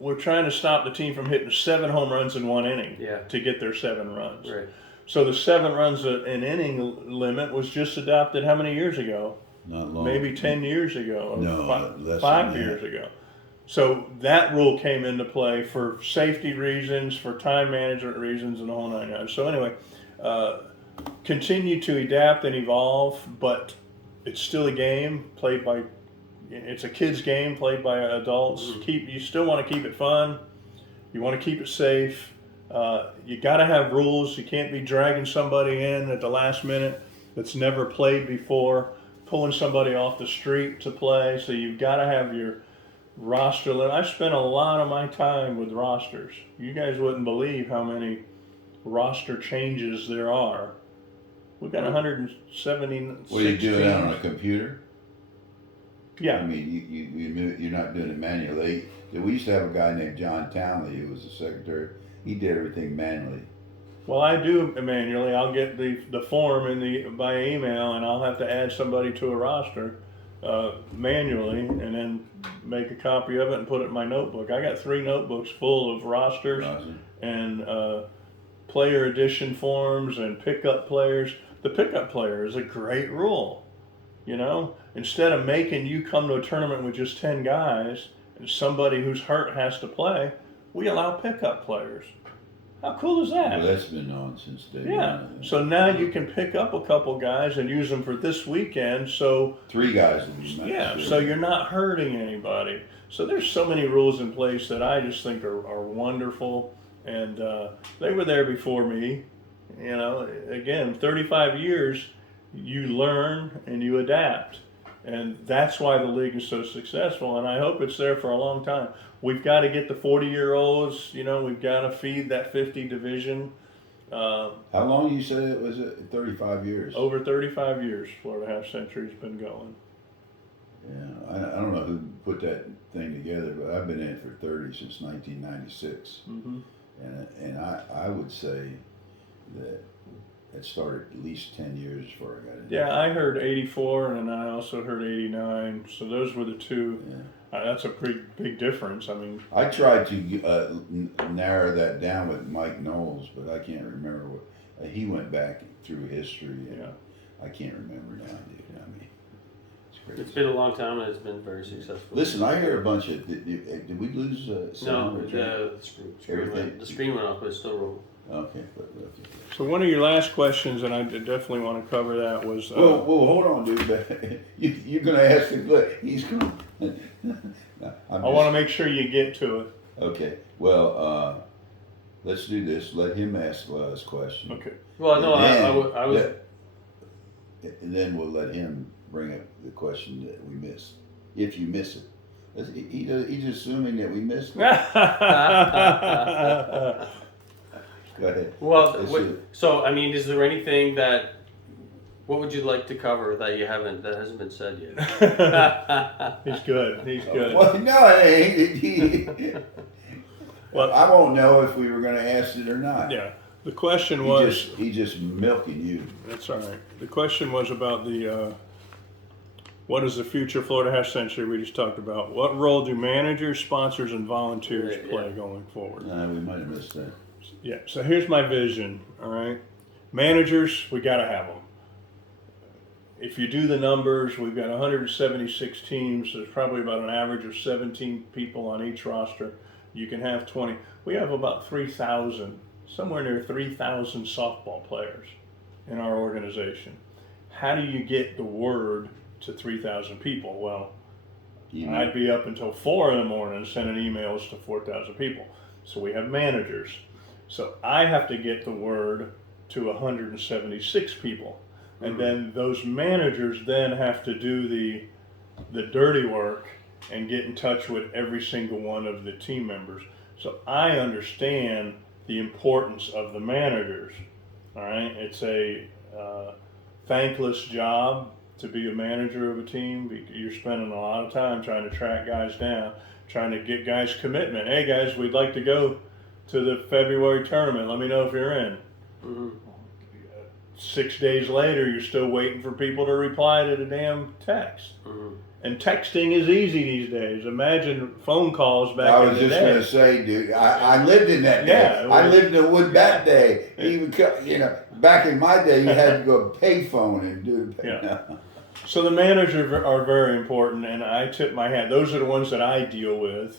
we're trying to stop the team from hitting 7 home runs in one inning Yeah. to get their 7 runs. Right. So the 7 runs an inning limit was just adopted how many years ago? Not long. Maybe 10 years ago, or No, less 5 than that. years ago. So that rule came into play for safety reasons, for time management reasons, and the whole 9 yards. So anyway, continue to adapt and evolve, but it's still a game played by. It's a kids' game played by adults. You still want to keep it fun. You want to keep it safe. You got to have rules. You can't be dragging somebody in at the last minute that's never played before, pulling somebody off the street to play. So you've got to have your roster. I spent a lot of my time with rosters. You guys wouldn't believe how many roster changes there are. We've got 176 What do you do that on a teams. computer? I Yeah. mean, you're not doing it manually. We used to have a guy named John Townley who was the secretary. He did everything manually. Well, I do manually. I'll get the form by email, and I'll have to add somebody to a roster manually, and then make a copy of it and put it in my notebook. I got 3 notebooks full of rosters Roger. and player addition forms and pickup players. The pickup player is a great rule. You know, instead of making you come to a tournament with just 10 guys and somebody who's hurt has to play, we allow pickup players. How cool is that? Well, that's been on since day Yeah. one. So now you can pick up a couple guys and use them for this weekend. So 3 guys would be nice. yeah, so you're not hurting anybody. So there's so many rules in place that I just think are wonderful, and they were there before me. You know, again, 35 years, you learn and you adapt, and that's why the league is so successful. And I hope it's there for a long time. We've got to get the 40-year-olds. You know, we've got to feed that 50 division. How long you said it was? 35 years. Over 35 years, Florida Half Century's been going. Yeah, I don't know who put that thing together, but I've been in it for 30 since 1996, Mm-hmm. and I would say that it started at least 10 years before I got in. Yeah, I heard 84, and I also heard 89. So those were the two. Yeah. That's a pretty big difference. I mean, I tried to narrow that down with Mike Knowles, but I can't remember what he went back through history. And yeah. I can't remember now, dude. I mean, it's crazy. It's been a long time and it's been very successful. Listen, I hear a bunch of. Did we lose No, sound? or track? the screen Everything- went off, but it's still rolling. Okay. So one of your last questions, and I definitely want to cover that, was Well, hold on, dude. You're going to ask him. He's going to. I want to make sure you get to it. Okay. Well, let's do this. Let him ask the last question. Okay. Well, no, I was. And then we'll let him bring up the question that we missed, if you miss it. He's assuming that we missed it. Go ahead. Well, so I mean, is there anything that? What would you like to cover that hasn't been said yet? He's good. He's good. Well, no, it ain't. Well, I won't know if we were going to ask it or not. Yeah. The question was. He's just milking you. That's all right. The question was about the. What is the future Florida Half Century we just talked about? What role do managers, sponsors, and volunteers play going forward? We might have missed that. Yeah, so here's my vision, all right? Managers, we got to have them. If you do the numbers, we've got 176 teams. There's probably about an average of 17 people on each roster. You can have 20. We have about 3,000, somewhere near 3,000 softball players in our organization. How do you get the word to 3,000 people? Well, I'd be up until 4 in the morning sending emails to 4,000 people. So we have managers. So I have to get the word to 176 people. And then those managers then have to do the dirty work and get in touch with every single one of the team members. So I understand the importance of the managers. All right, it's a thankless job to be a manager of a team. You're spending a lot of time trying to track guys down, trying to get guys commitment. Hey guys, we'd like to go to the February tournament. Let me know if you're in. 6 days later, you're still waiting for people to reply to the damn text. And texting is easy these days. Imagine phone calls back in the day. I was just going to say, dude, I lived in that day. I lived in Wood that day. Even, back in my day, you had to go payphone and do it. Yeah. So the managers are very important, and I tip my hat. Those are the ones that I deal with,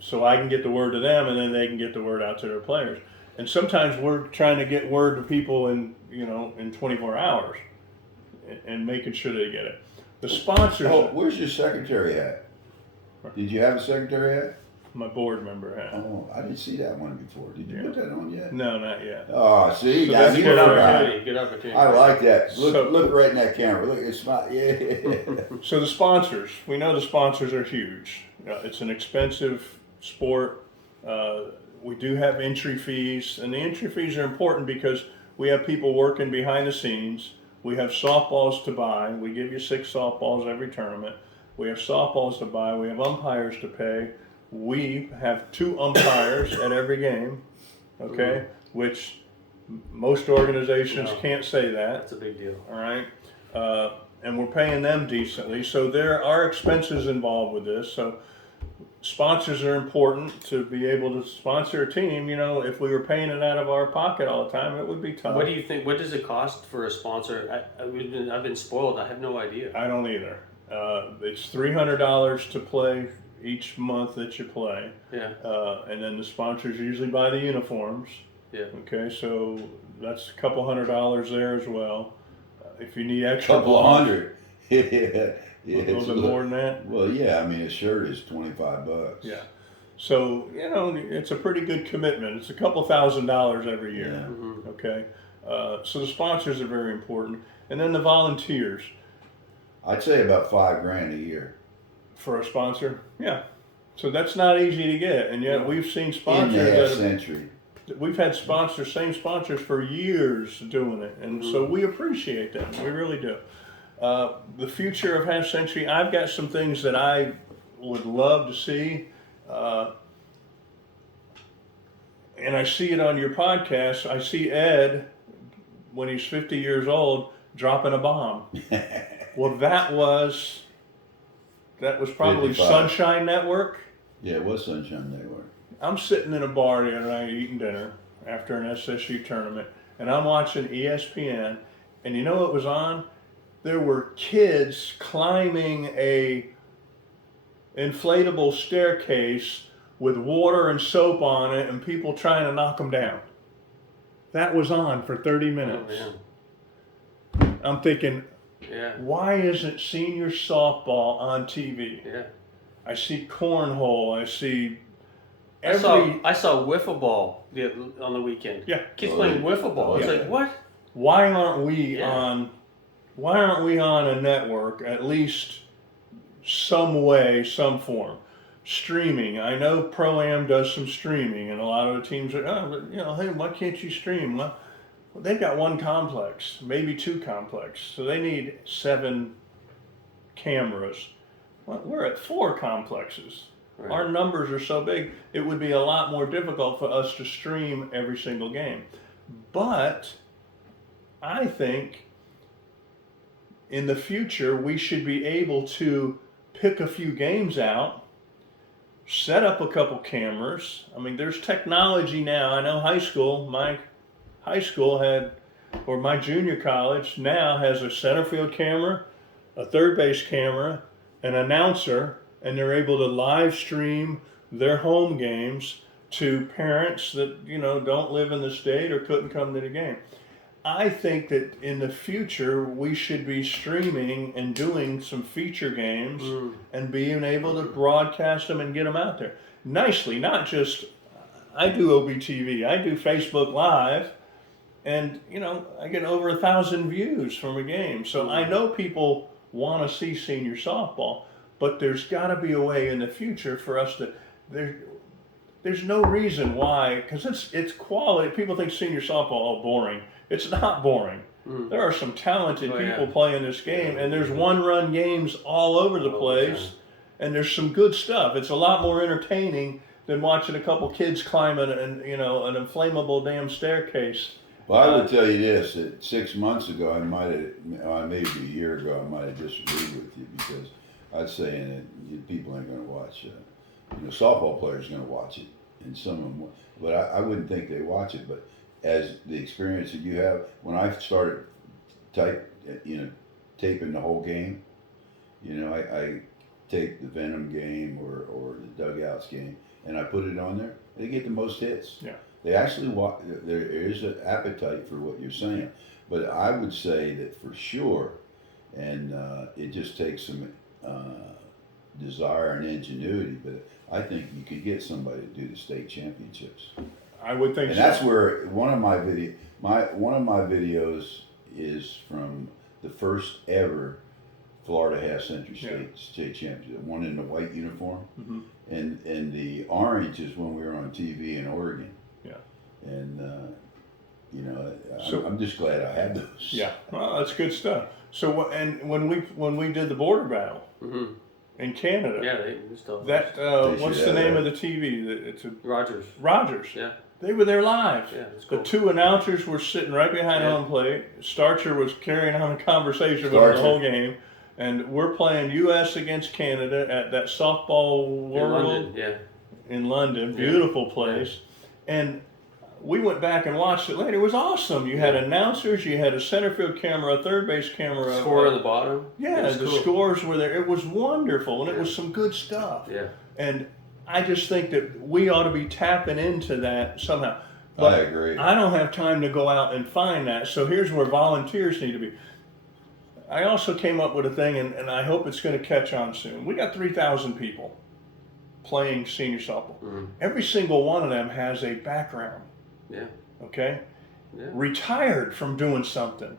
so I can get the word to them, and then they can get the word out to their players. And sometimes we're trying to get word to people in 24 hours, and making sure they get it. The sponsors. Oh, where's your secretary at? Did you have a secretary at? My board member had. Oh, I didn't see that one before. Did you put that on yet? No, not yet. Oh, see, so that's good opportunity. Good opportunity. I like that. Look right in that camera. Look, it's not. Yeah. So the sponsors. We know the sponsors are huge. It's an expensive sport. We do have entry fees, and the entry fees are important because we have people working behind the scenes. We have softballs to buy. We give you 6 softballs every tournament. We have softballs to buy. We have umpires to pay. We have 2 umpires at every game, okay? Which most organizations can't say that. That's a big deal. All right? And we're paying them decently. So there are expenses involved with this. So sponsors are important to be able to sponsor a team. If we were paying it out of our pocket all the time, it would be tough. What do you think? What does it cost for a sponsor? I've been spoiled. I have no idea. I don't either. It's $300 to play each month that you play. Yeah. And then the sponsors usually buy the uniforms. Yeah. Okay, so that's a couple $100 there as well. If you need extra. Couple of $100. Yeah, a little bit more than that. Well, yeah. I mean, a shirt is $25. Yeah. So it's a pretty good commitment. It's a couple $1,000s every year. Yeah. Okay. So the sponsors are very important, and then the volunteers. I'd say about $5,000 a year for a sponsor. Yeah. So that's not easy to get, and yet we've seen sponsors in the half century. We've had same sponsors for years doing it, and so we appreciate that. We really do. The future of Half Century, I've got some things that I would love to see, and I see it on your podcast. I see Ed, when he's 50 years old, dropping a bomb. Well, that was probably 55. Sunshine Network. Yeah, it was Sunshine Network. I'm sitting in a bar the other night eating dinner after an SSU tournament, and I'm watching ESPN, and you know what was on? There were kids climbing a inflatable staircase with water and soap on it, and people trying to knock them down. that was on for 30 minutes. Oh, man. I'm thinking, Yeah. why isn't senior softball on TV? Yeah. I see cornhole. I see I saw wiffle ball on the weekend. Yeah. Kids playing wiffle ball. It's yeah. like, what? Why aren't we Yeah. on? Why aren't we on a network at least some way, some form? Streaming. I know Pro-Am does some streaming, and a lot of the teams are, hey, why can't you stream? Well, they've got one complex, maybe two complex, so they need 7 cameras. Well, we're at 4 complexes. Right. Our numbers are so big, it would be a lot more difficult for us to stream every single game. But I think in the future, we should be able to pick a few games out, set up a couple cameras. I mean, there's technology now. I know my high school had, or my junior college now has a center field camera, a third base camera, an announcer, and they're able to live stream their home games to parents that, don't live in the state or couldn't come to the game. I think that in the future we should be streaming and doing some feature games and being able to broadcast them and get them out there nicely. Not just, I do OBTV, I do Facebook Live, and I get over 1,000 views from a game. So I know people want to see senior softball, but there's got to be a way in the future for us to. There's no reason why, because it's quality. People think senior softball boring. It's not boring. There are some talented people playing this game, and there's one-run games all over the place, and there's some good stuff. It's a lot more entertaining than watching a couple kids climbing an inflatable damn staircase. Well, I would tell you this, that 6 months ago, maybe a year ago, I might have disagreed with you, because I'd say that people ain't going to watch softball players are going to watch it, and some of them, but I wouldn't think they watch it. But as the experience that you have, when I started taping the whole game, I take the Venom game or the Dugouts game, and I put it on there. They get the most hits. Yeah. They actually there is an appetite for what you're saying, but I would say that for sure, and it just takes some desire and ingenuity, but I think you could get somebody to do the state championships. I would think and so. That's where one of my videos is from the first ever Florida Half Century State Championship. One in the white uniform, and the orange is when we were on TV in Oregon. Yeah. And I'm just glad I had those. Yeah, well, that's good stuff. So when we did the border battle in Canada, they still what's the name of the TV? It's Rogers. Yeah. They were there live. Yeah, that's cool. The 2 announcers were sitting right behind home plate. Starcher was carrying on a conversation about the whole game. And we're playing U.S. against Canada at that softball world in London. Beautiful place. Yeah. And we went back and watched it later. It was awesome. You had announcers, you had a center field camera, a third base camera. Score on the bottom. Yeah, the scores were there. It was wonderful, and it was some good stuff. Yeah. And I just think that we ought to be tapping into that somehow. But I agree. I don't have time to go out and find that. So here's where volunteers need to be. I also came up with a thing, and I hope it's going to catch on soon. We got 3,000 people playing senior softball. Every single one of them has a background. Yeah. Okay? Yeah. Retired from doing something.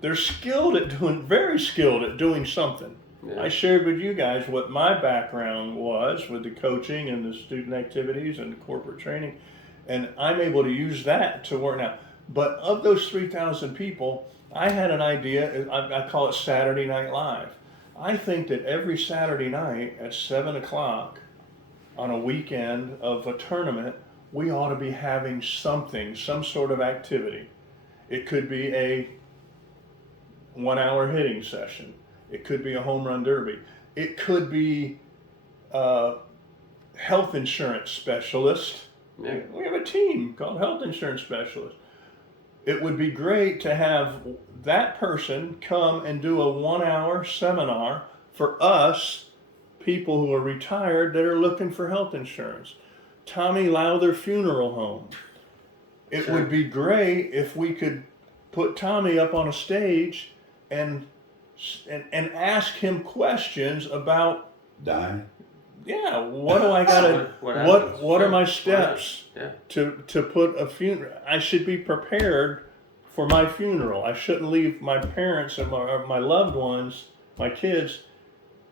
They're very skilled at doing something. Yeah. I shared with you guys what my background was with the coaching and the student activities and the corporate training, and I'm able to use that to work now. But of those 3,000 people, I had an idea. I call it Saturday Night Live. I think that every Saturday night at 7 o'clock on a weekend of a tournament, we ought to be having some sort of activity. It could be a 1-hour hitting session. It could be a home run derby. It could be a health insurance specialist. Yeah. We have a team called Health Insurance Specialist. It would be great to have that person come and do a 1-hour seminar for us, people who are retired that are looking for health insurance. Tommy Lowther Funeral Home. It would be great if we could put Tommy up on a stage and ask him questions about, Dying. yeah, what do I gotta, what are my steps to put a funeral? I should be prepared for my funeral. I shouldn't leave my parents and my loved ones, my kids,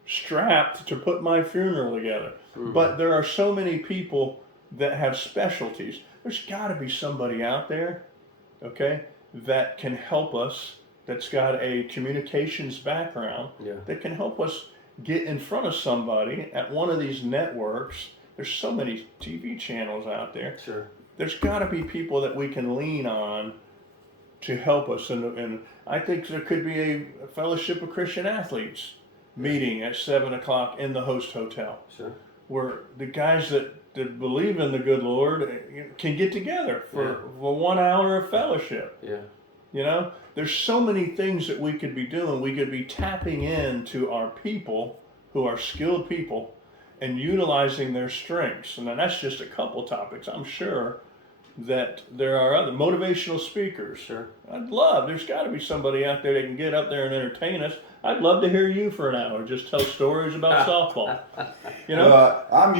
strapped to put my funeral together. But there are so many people that have specialties. There's got to be somebody out there, okay, that can help us, that's got a communications background, that can help us get in front of somebody at one of these networks. There's so many TV channels out there. Sure. There's got to be people that we can lean on to help us. And I think there could be a Fellowship of Christian Athletes meeting at 7 o'clock in the host hotel. Sure. Where the guys that believe in the good Lord can get together for 1 hour of fellowship. Yeah. You know, there's so many things that we could be doing. We could be tapping into our people who are skilled people and utilizing their strengths. And then that's just a couple topics. I'm sure that there are other motivational speakers. Sure. There's got to be somebody out there that can get up there and entertain us. I'd love to hear you for an hour, just tell stories about softball. You know? I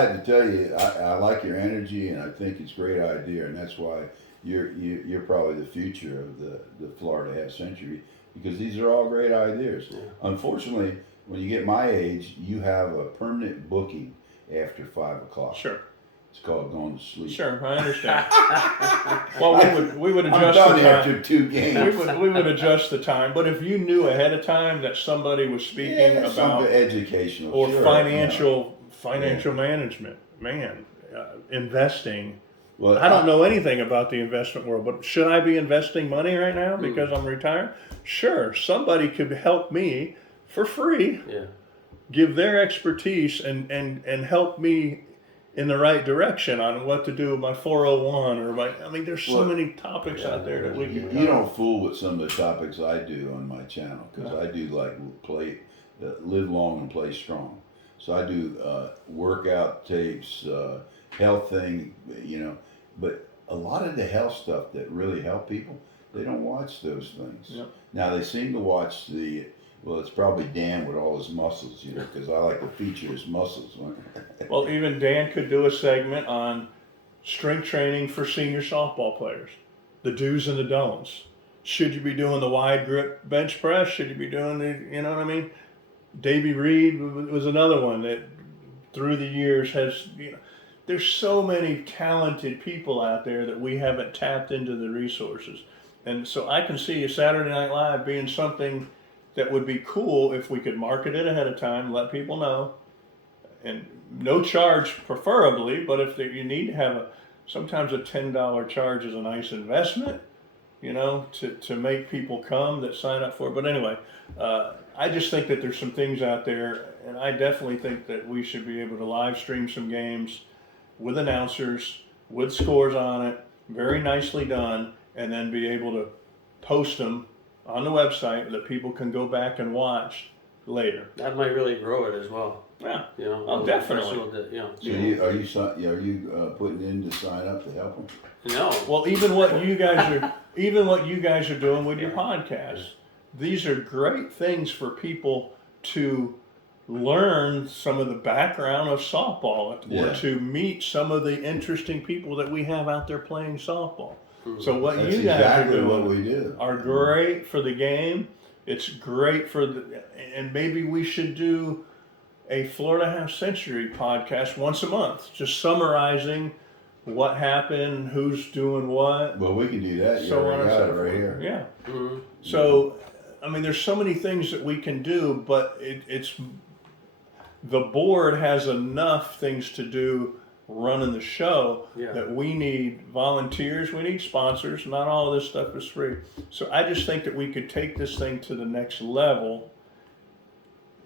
had to tell you, I like your energy, and I think it's a great idea, and that's why you're probably the future of the Florida half century, because these are all great ideas. Yeah. Unfortunately, when you get my age, you have a permanent booking after 5 o'clock. Sure. It's called going to sleep. Sure, I understand. Well, we would adjust I'm done the time. after 2 games. We would adjust the time, but if you knew ahead of time that somebody was speaking about something educational or financial management, investing. Well, I don't know anything about the investment world, but should I be investing money right now because I'm retired? Sure, somebody could help me for free. Yeah. Give their expertise and help me in the right direction on what to do with my 401 or there's so many topics out there that we can you don't fool with some of the topics I do on my channel, because I do live long and play strong. So I do workout tapes, health thing, but a lot of the health stuff that really help people, they don't watch those things. Yep. Now they seem to watch it's probably Dan with all his muscles, because I like to feature his muscles. Well, even Dan could do a segment on strength training for senior softball players, the do's and the don'ts. Should you be doing the wide grip bench press? Should you be doing you know what I mean? Davey Reed was another one that through the years has, there's so many talented people out there that we haven't tapped into the resources. And so I can see a Saturday Night Live being something that would be cool if we could market it ahead of time, let people know, and no charge preferably, but if you need to have sometimes a $10 charge is a nice investment, to make people come that sign up for it. But anyway, I just think that there's some things out there, and I definitely think that we should be able to live stream some games with announcers, with scores on it, very nicely done, and then be able to post them on the website that people can go back and watch later. That might really grow it as well. Yeah. Definitely. So are you putting in to sign up to help them? No. Well, even what you guys are doing with your podcast, these are great things for people to learn some of the background of softball or to meet some of the interesting people that we have out there playing softball. So what That's you guys exactly are doing what we do. are great for the game. It's great and maybe we should do a Florida Half Century podcast once a month, just summarizing what happened, who's doing what. Well, we can do that. So on and so forth. Right here. Yeah. Mm-hmm. So, there's so many things that we can do, but it's the board has enough things to do running the show that we need volunteers, we need sponsors. Not all of this stuff is free. So I just think that we could take this thing to the next level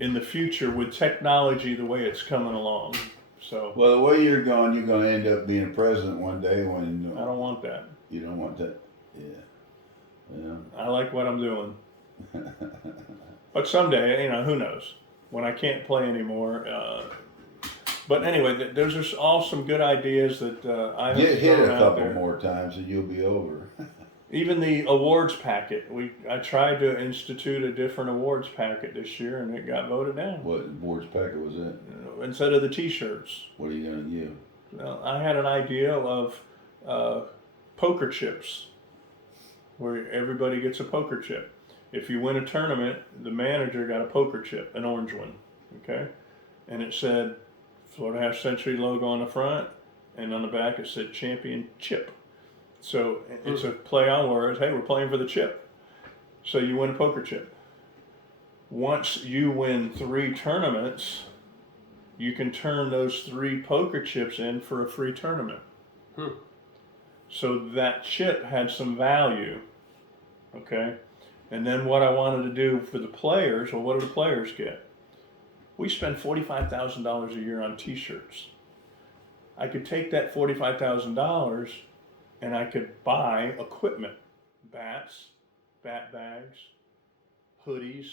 in the future with technology the way it's coming along. So the way you're going to end up being a president one day when I don't want that. You don't want that. Yeah. I like what I'm doing. But someday, who knows? When I can't play anymore, But anyway, those are all some good ideas that I have Get hit thrown a out couple there. more times and you'll be over. Even the awards packet, I tried to institute a different awards packet this year, and it got voted down. What boards packet was it? Instead of the T-shirts. What are you gonna give? Well, I had an idea of poker chips, where everybody gets a poker chip. If you win a tournament, the manager got a poker chip, an orange one, okay? And it said Florida Half Century logo on the front, and on the back it said Champion Chip. So it's a play on words. Hey, we're playing for the chip. So you win a poker chip. Once you win 3 tournaments, you can turn those 3 poker chips in for a free tournament. So that chip had some value, okay? And then what I wanted to do for the players, well, what do the players get? We spend $45,000 a year on T-shirts. I could take that $45,000 and I could buy equipment, bats, bat bags, hoodies,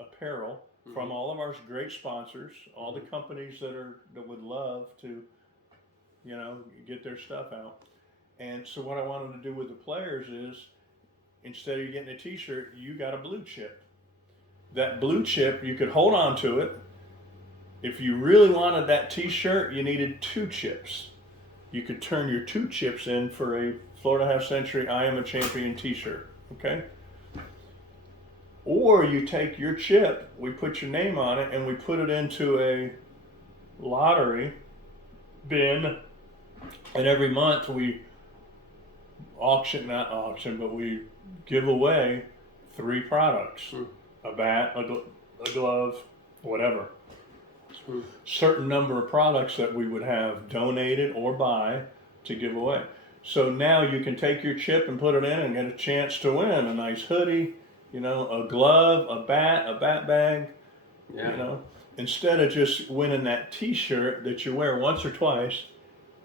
apparel from all of our great sponsors, all the companies that would love to, get their stuff out. And so what I wanted to do with the players is, instead of you getting a T-shirt, you got a blue chip. That blue chip, you could hold on to it. If you really wanted that T-shirt, you needed 2 chips. You could turn your 2 chips in for a Florida Half Century I Am a Champion T-shirt, okay? Or you take your chip, we put your name on it, and we put it into a lottery bin, and every month we we give away 3 products, a bat, a glove, whatever. Certain number of products that we would have donated or buy to give away. So now you can take your chip and put it in and get a chance to win a nice hoodie, a glove, a bat bag, instead of just winning that T-shirt that you wear once or twice.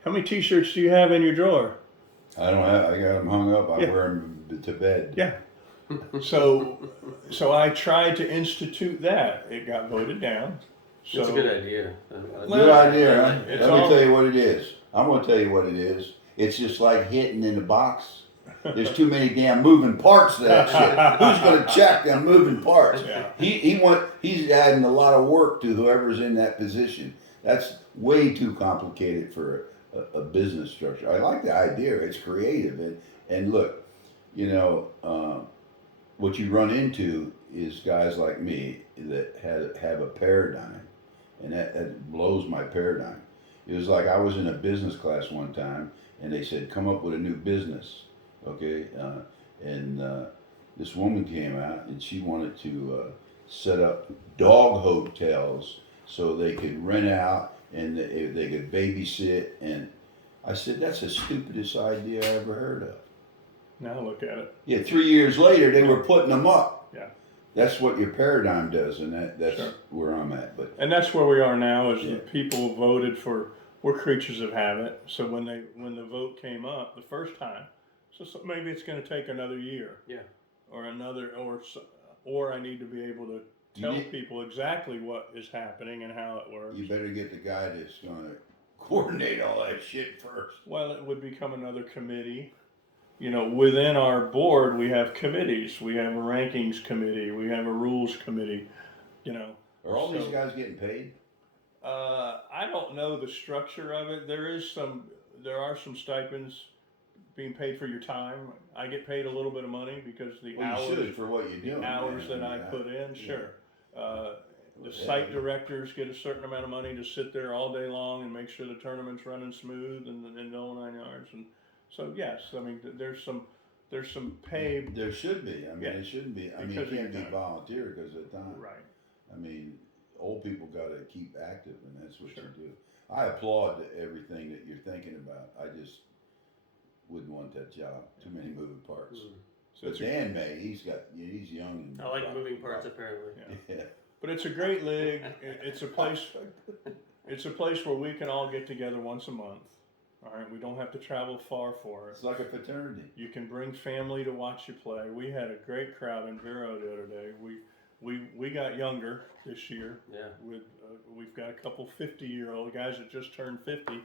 How many T-shirts do you have in your drawer? I got them hung up. I wear them to bed. Yeah. So I tried to institute that. It got voted down. So, It's a good idea. Good idea, huh? It's Let me tell you what it is. I'm going to tell you what it is. It's just like hitting in the box. There's too many damn moving parts to that shit. Who's going to check them moving parts? Yeah. He's adding a lot of work to whoever's in that position. That's way too complicated for a business structure. I like the idea. It's creative. And look, what you run into is guys like me that have a paradigm. And that blows my paradigm. It was like I was in a business class one time, and they said, come up with a new business, okay? This woman came out, and she wanted to set up dog hotels so they could rent out and they could babysit. And I said, that's the stupidest idea I ever heard of. Now look at it. Yeah, 3 years later, they were putting them up. Yeah. That's what your paradigm does, and that's Sure. where I'm at. And that's where we are now. Is the people voted for? We're creatures of habit. So when the vote came up the first time, so maybe it's going to take another year. Yeah. Or I need to be able to tell people exactly what is happening and how it works. You better get the guy that's going to coordinate all that shit first. Well, it would become another committee. Within our board, we have committees. We have a rankings committee. We have a rules committee. Are all these guys getting paid? I don't know the structure of it. There are some stipends being paid for your time. I get paid a little bit of money because You should for what you do. hours that I put in. Sure. The site directors get a certain amount of money to sit there all day long and make sure the tournament's running smooth and the whole 9 yards. And so yes, I mean there's some pay. There should be. I mean, it shouldn't be. I mean, it can't be time. volunteer because of time. Right. I mean, old people got to keep active, and that's what you do. I applaud everything that you're thinking about. I just wouldn't want that job. Too many moving parts. So But Dan May, he's young. And I like moving parts apparently. Yeah. But it's a great league. It's a place. It's a place where we can all get together once a month. All right, we don't have to travel far for it. It's like a fraternity. You can bring family to watch you play. We had a great crowd in Vero the other day. we got younger this year. Yeah. We've got a couple 50-year-old guys that just turned 50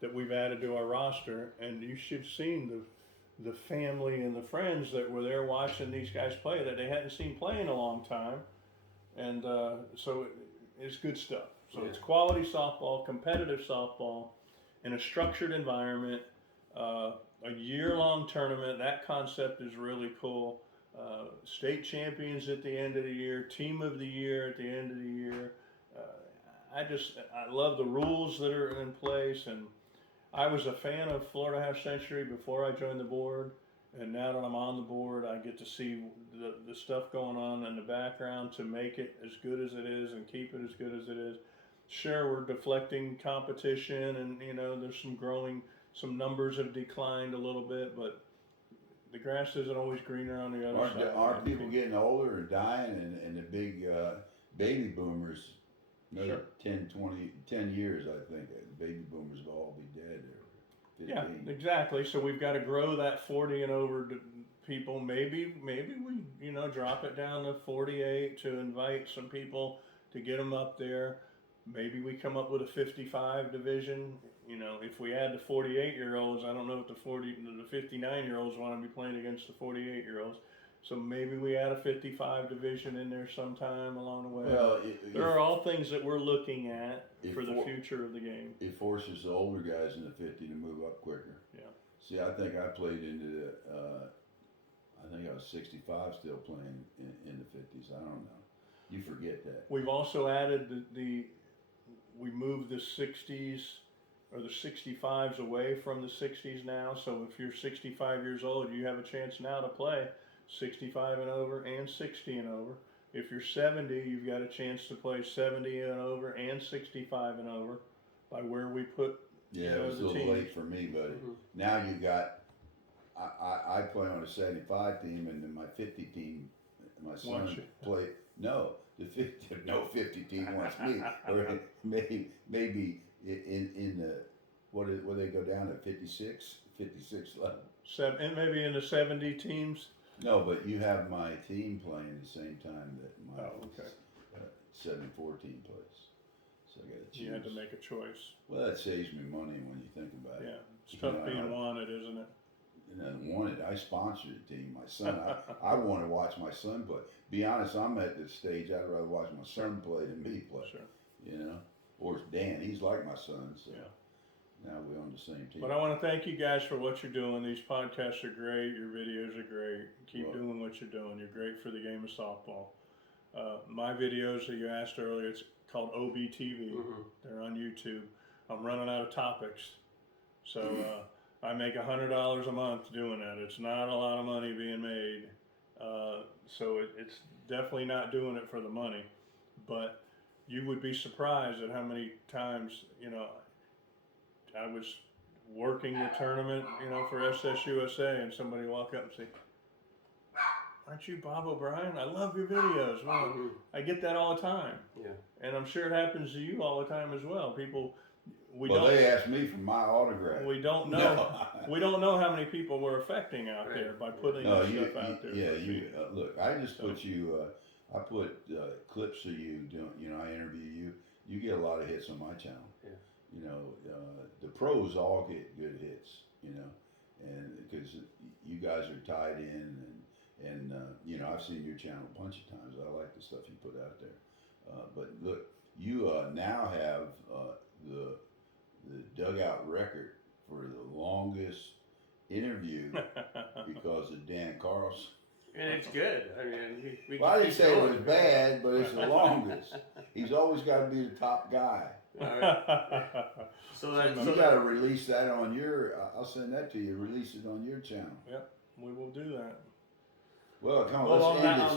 that we've added to our roster, and you should have seen the family and the friends that were there watching these guys play that they hadn't seen play in a long time, and so it's good stuff. So it's quality softball, competitive softball, in a structured environment, a year-long tournament. That concept is really cool. State champions at the end of the year, team of the year at the end of the year. I love the rules that are in place, and I was a fan of Florida Half Century before I joined the board, and now that I'm on the board, I get to see the stuff going on in the background to make it as good as it is and keep it as good as it is. Sure, we're deflecting competition, and there's some numbers have declined a little bit, but the grass isn't always greener on the other side. Aren't people getting older and dying, and the big baby boomers, another 10 years, I think, the baby boomers will all be dead. Or 15. Yeah, exactly. So we've got to grow that 40 and over people. Maybe we, drop it down to 48 to invite some people to get them up there. Maybe we come up with a 55 division. If we add the 48-year-olds, I don't know if the 59-year-olds want to be playing against the 48-year-olds. So maybe we add a 55 division in there sometime along the way. Well, there are all things that we're looking at for the future of the game. It forces the older guys in the 50 to move up quicker. Yeah. See, I think I played into I think I was 65 still playing in the 50s. I don't know. You forget that. We've also added we moved the 60s or the 65s away from the 60s now. So if you're 65 years old, you have a chance now to play 65 and over and 60 and over. If you're 70, you've got a chance to play 70 and over and 65 and over by where we put it was a little teams. late for me, but now you got I play on a 75 team, and then my 50 team, my son played. No, the 50 team wants me, or maybe in the what they go down to 56 level. And maybe in the 70 teams. No, but you have my team playing the same time that my 7-4 team plays. So I got to choose. You had to make a choice. Well, that saves me money when you think about it. Yeah, it's tough being wanted, isn't it? And wanted. I sponsored the team. My son, I want to watch my son play. Be honest, I'm at this stage. I'd rather watch my son play than me play. Sure. Or Dan. He's like my son. So yeah. Now we're on the same team. But I want to thank you guys for what you're doing. These podcasts are great. Your videos are great. Keep doing what you're doing. You're great for the game of softball. My videos that you asked earlier, it's called OBTV. Mm-hmm. They're on YouTube. I'm running out of topics. So I make $100 a month doing that. It's not a lot of money being made. So it's definitely not doing it for the money. But you would be surprised at how many times, I was working the tournament, for SSUSA, and somebody walk up and say, "Aren't you Bob O'Brien? I love your videos." Well, I get that all the time. Yeah. And I'm sure it happens to you all the time as well. People, they asked me for my autograph. We don't know. We don't know how many people we're affecting out there by putting this stuff out there. Yeah, look, I just put you. I put clips of you doing. I interview you. You get a lot of hits on my channel. Yeah. The pros all get good hits. And because you guys are tied in, and I've seen your channel a bunch of times. I like the stuff you put out there. But look, you now have the Dugout record for the longest interview because of Dan Carlson. And it's good. I mean, I didn't say it was bad, but it's the longest. He's always got to be the top guy. All right. So you got to release that on your. I'll send that to you. Release it on your channel. Yep, we will do that. Well, come on. Let's end this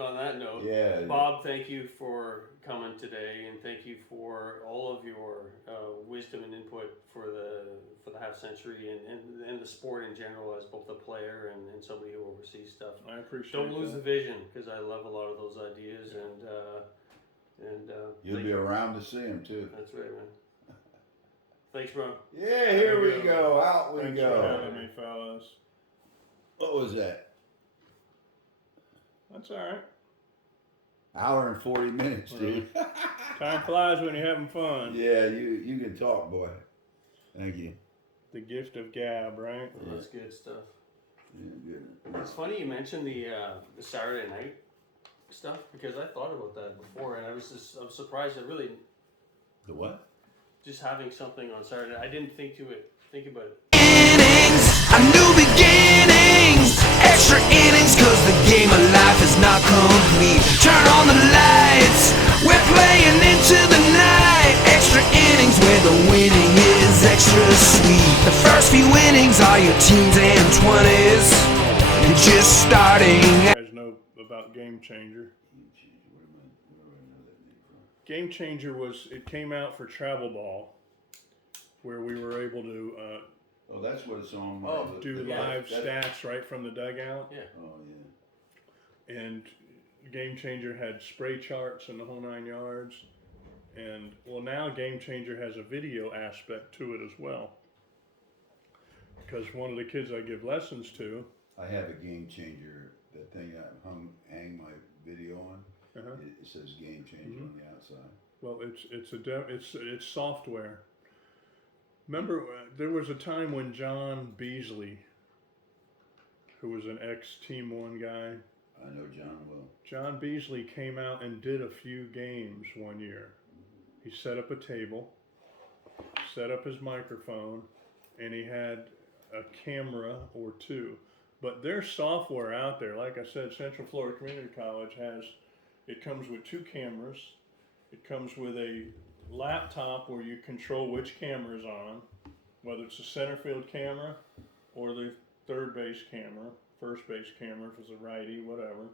on that note, yeah. Bob, thank you for coming today, and thank you for all of your wisdom and input for the half century and the sport in general, as both a player and somebody who oversees stuff. I appreciate. Don't lose the vision, because I love a lot of those ideas, and you'll be around to see them too. That's right, man. Thanks, bro. Yeah, here we go. Out we Thanks go. for having me, fellas. What was that? That's all right. Hour and 40 minutes, dude. Time flies when you're having fun. Yeah, you can talk, boy. Thank you. The gift of gab, right? Well, that's good stuff. Yeah, good. It's funny you mentioned the Saturday night stuff because I thought about that before, and I'm surprised that really The what? just having something on Saturday. I didn't think about it. A new beginnings, extra innings, cause the game of life is not complete. Turn on the lights, we're playing into the night. Extra innings where the winning is extra sweet. The first few innings are your teens and 20s. You're just starting. You guys know about Game Changer. Game Changer it came out for Travel Ball, where we were able to Oh, that's what it's on. do live stats right from the dugout. Yeah. Oh, yeah. And Game Changer had spray charts and the whole 9 yards. And well, now Game Changer has a video aspect to it as well. Because one of the kids I give lessons to, I have a Game Changer. That thing I hang my video on. It says Game Changer on the outside. well, it's software. Remember, there was a time when John Beasley, who was an ex-Team One guy, I know John well. John Beasley came out and did a few games one year. He set up a table, set up his microphone, and he had a camera or two. But there's software out there. Like I said, Central Florida Community College it comes with 2 cameras. It comes with a laptop where you control which camera is on, whether it's a center field camera or the third base camera, first base camera if it's a righty, whatever.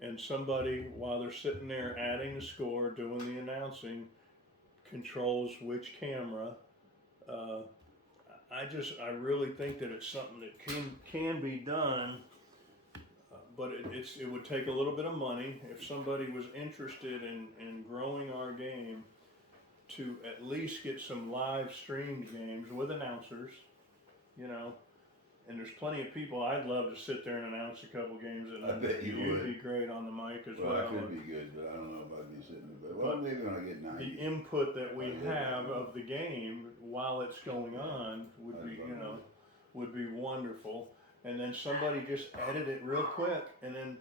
And somebody, while they're sitting there adding the score, doing the announcing, controls which camera. I really think that it's something that can be done, but it would take a little bit of money. If somebody was interested in growing our game, to at least get some live streamed games with announcers, and there's plenty of people. I'd love to sit there and announce a couple games, and I bet you you'd would. be great on the mic as well. Well, I could be good, but I don't know if I'd be sitting there. Well, But maybe when I get 90. The input that we have of the game while it's going on would be wonderful. And then somebody just edit it real quick and then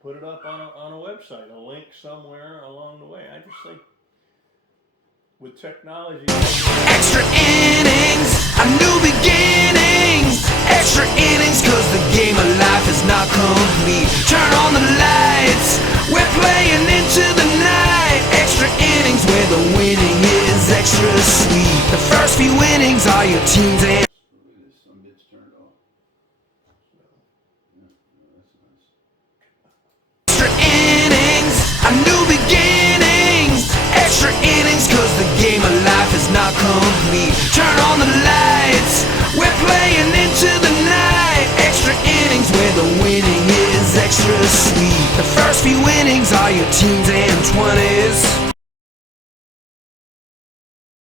put it up on a website, a link somewhere along the way. I just think with technology, Extra innings, a new beginnings. Extra innings, cause the game of life is not complete. Turn on the lights, we're playing into the night. Extra innings where the winning is extra sweet. The first few innings are your teens and Look at this, some bit's turned off. Yeah, that's nice. extra innings, a new beginnings. Extra innings, cause the game of life is not complete. Turn on the lights, we're playing into the night. Extra innings where the winning is extra sweet. The first few innings are your teens and 20s.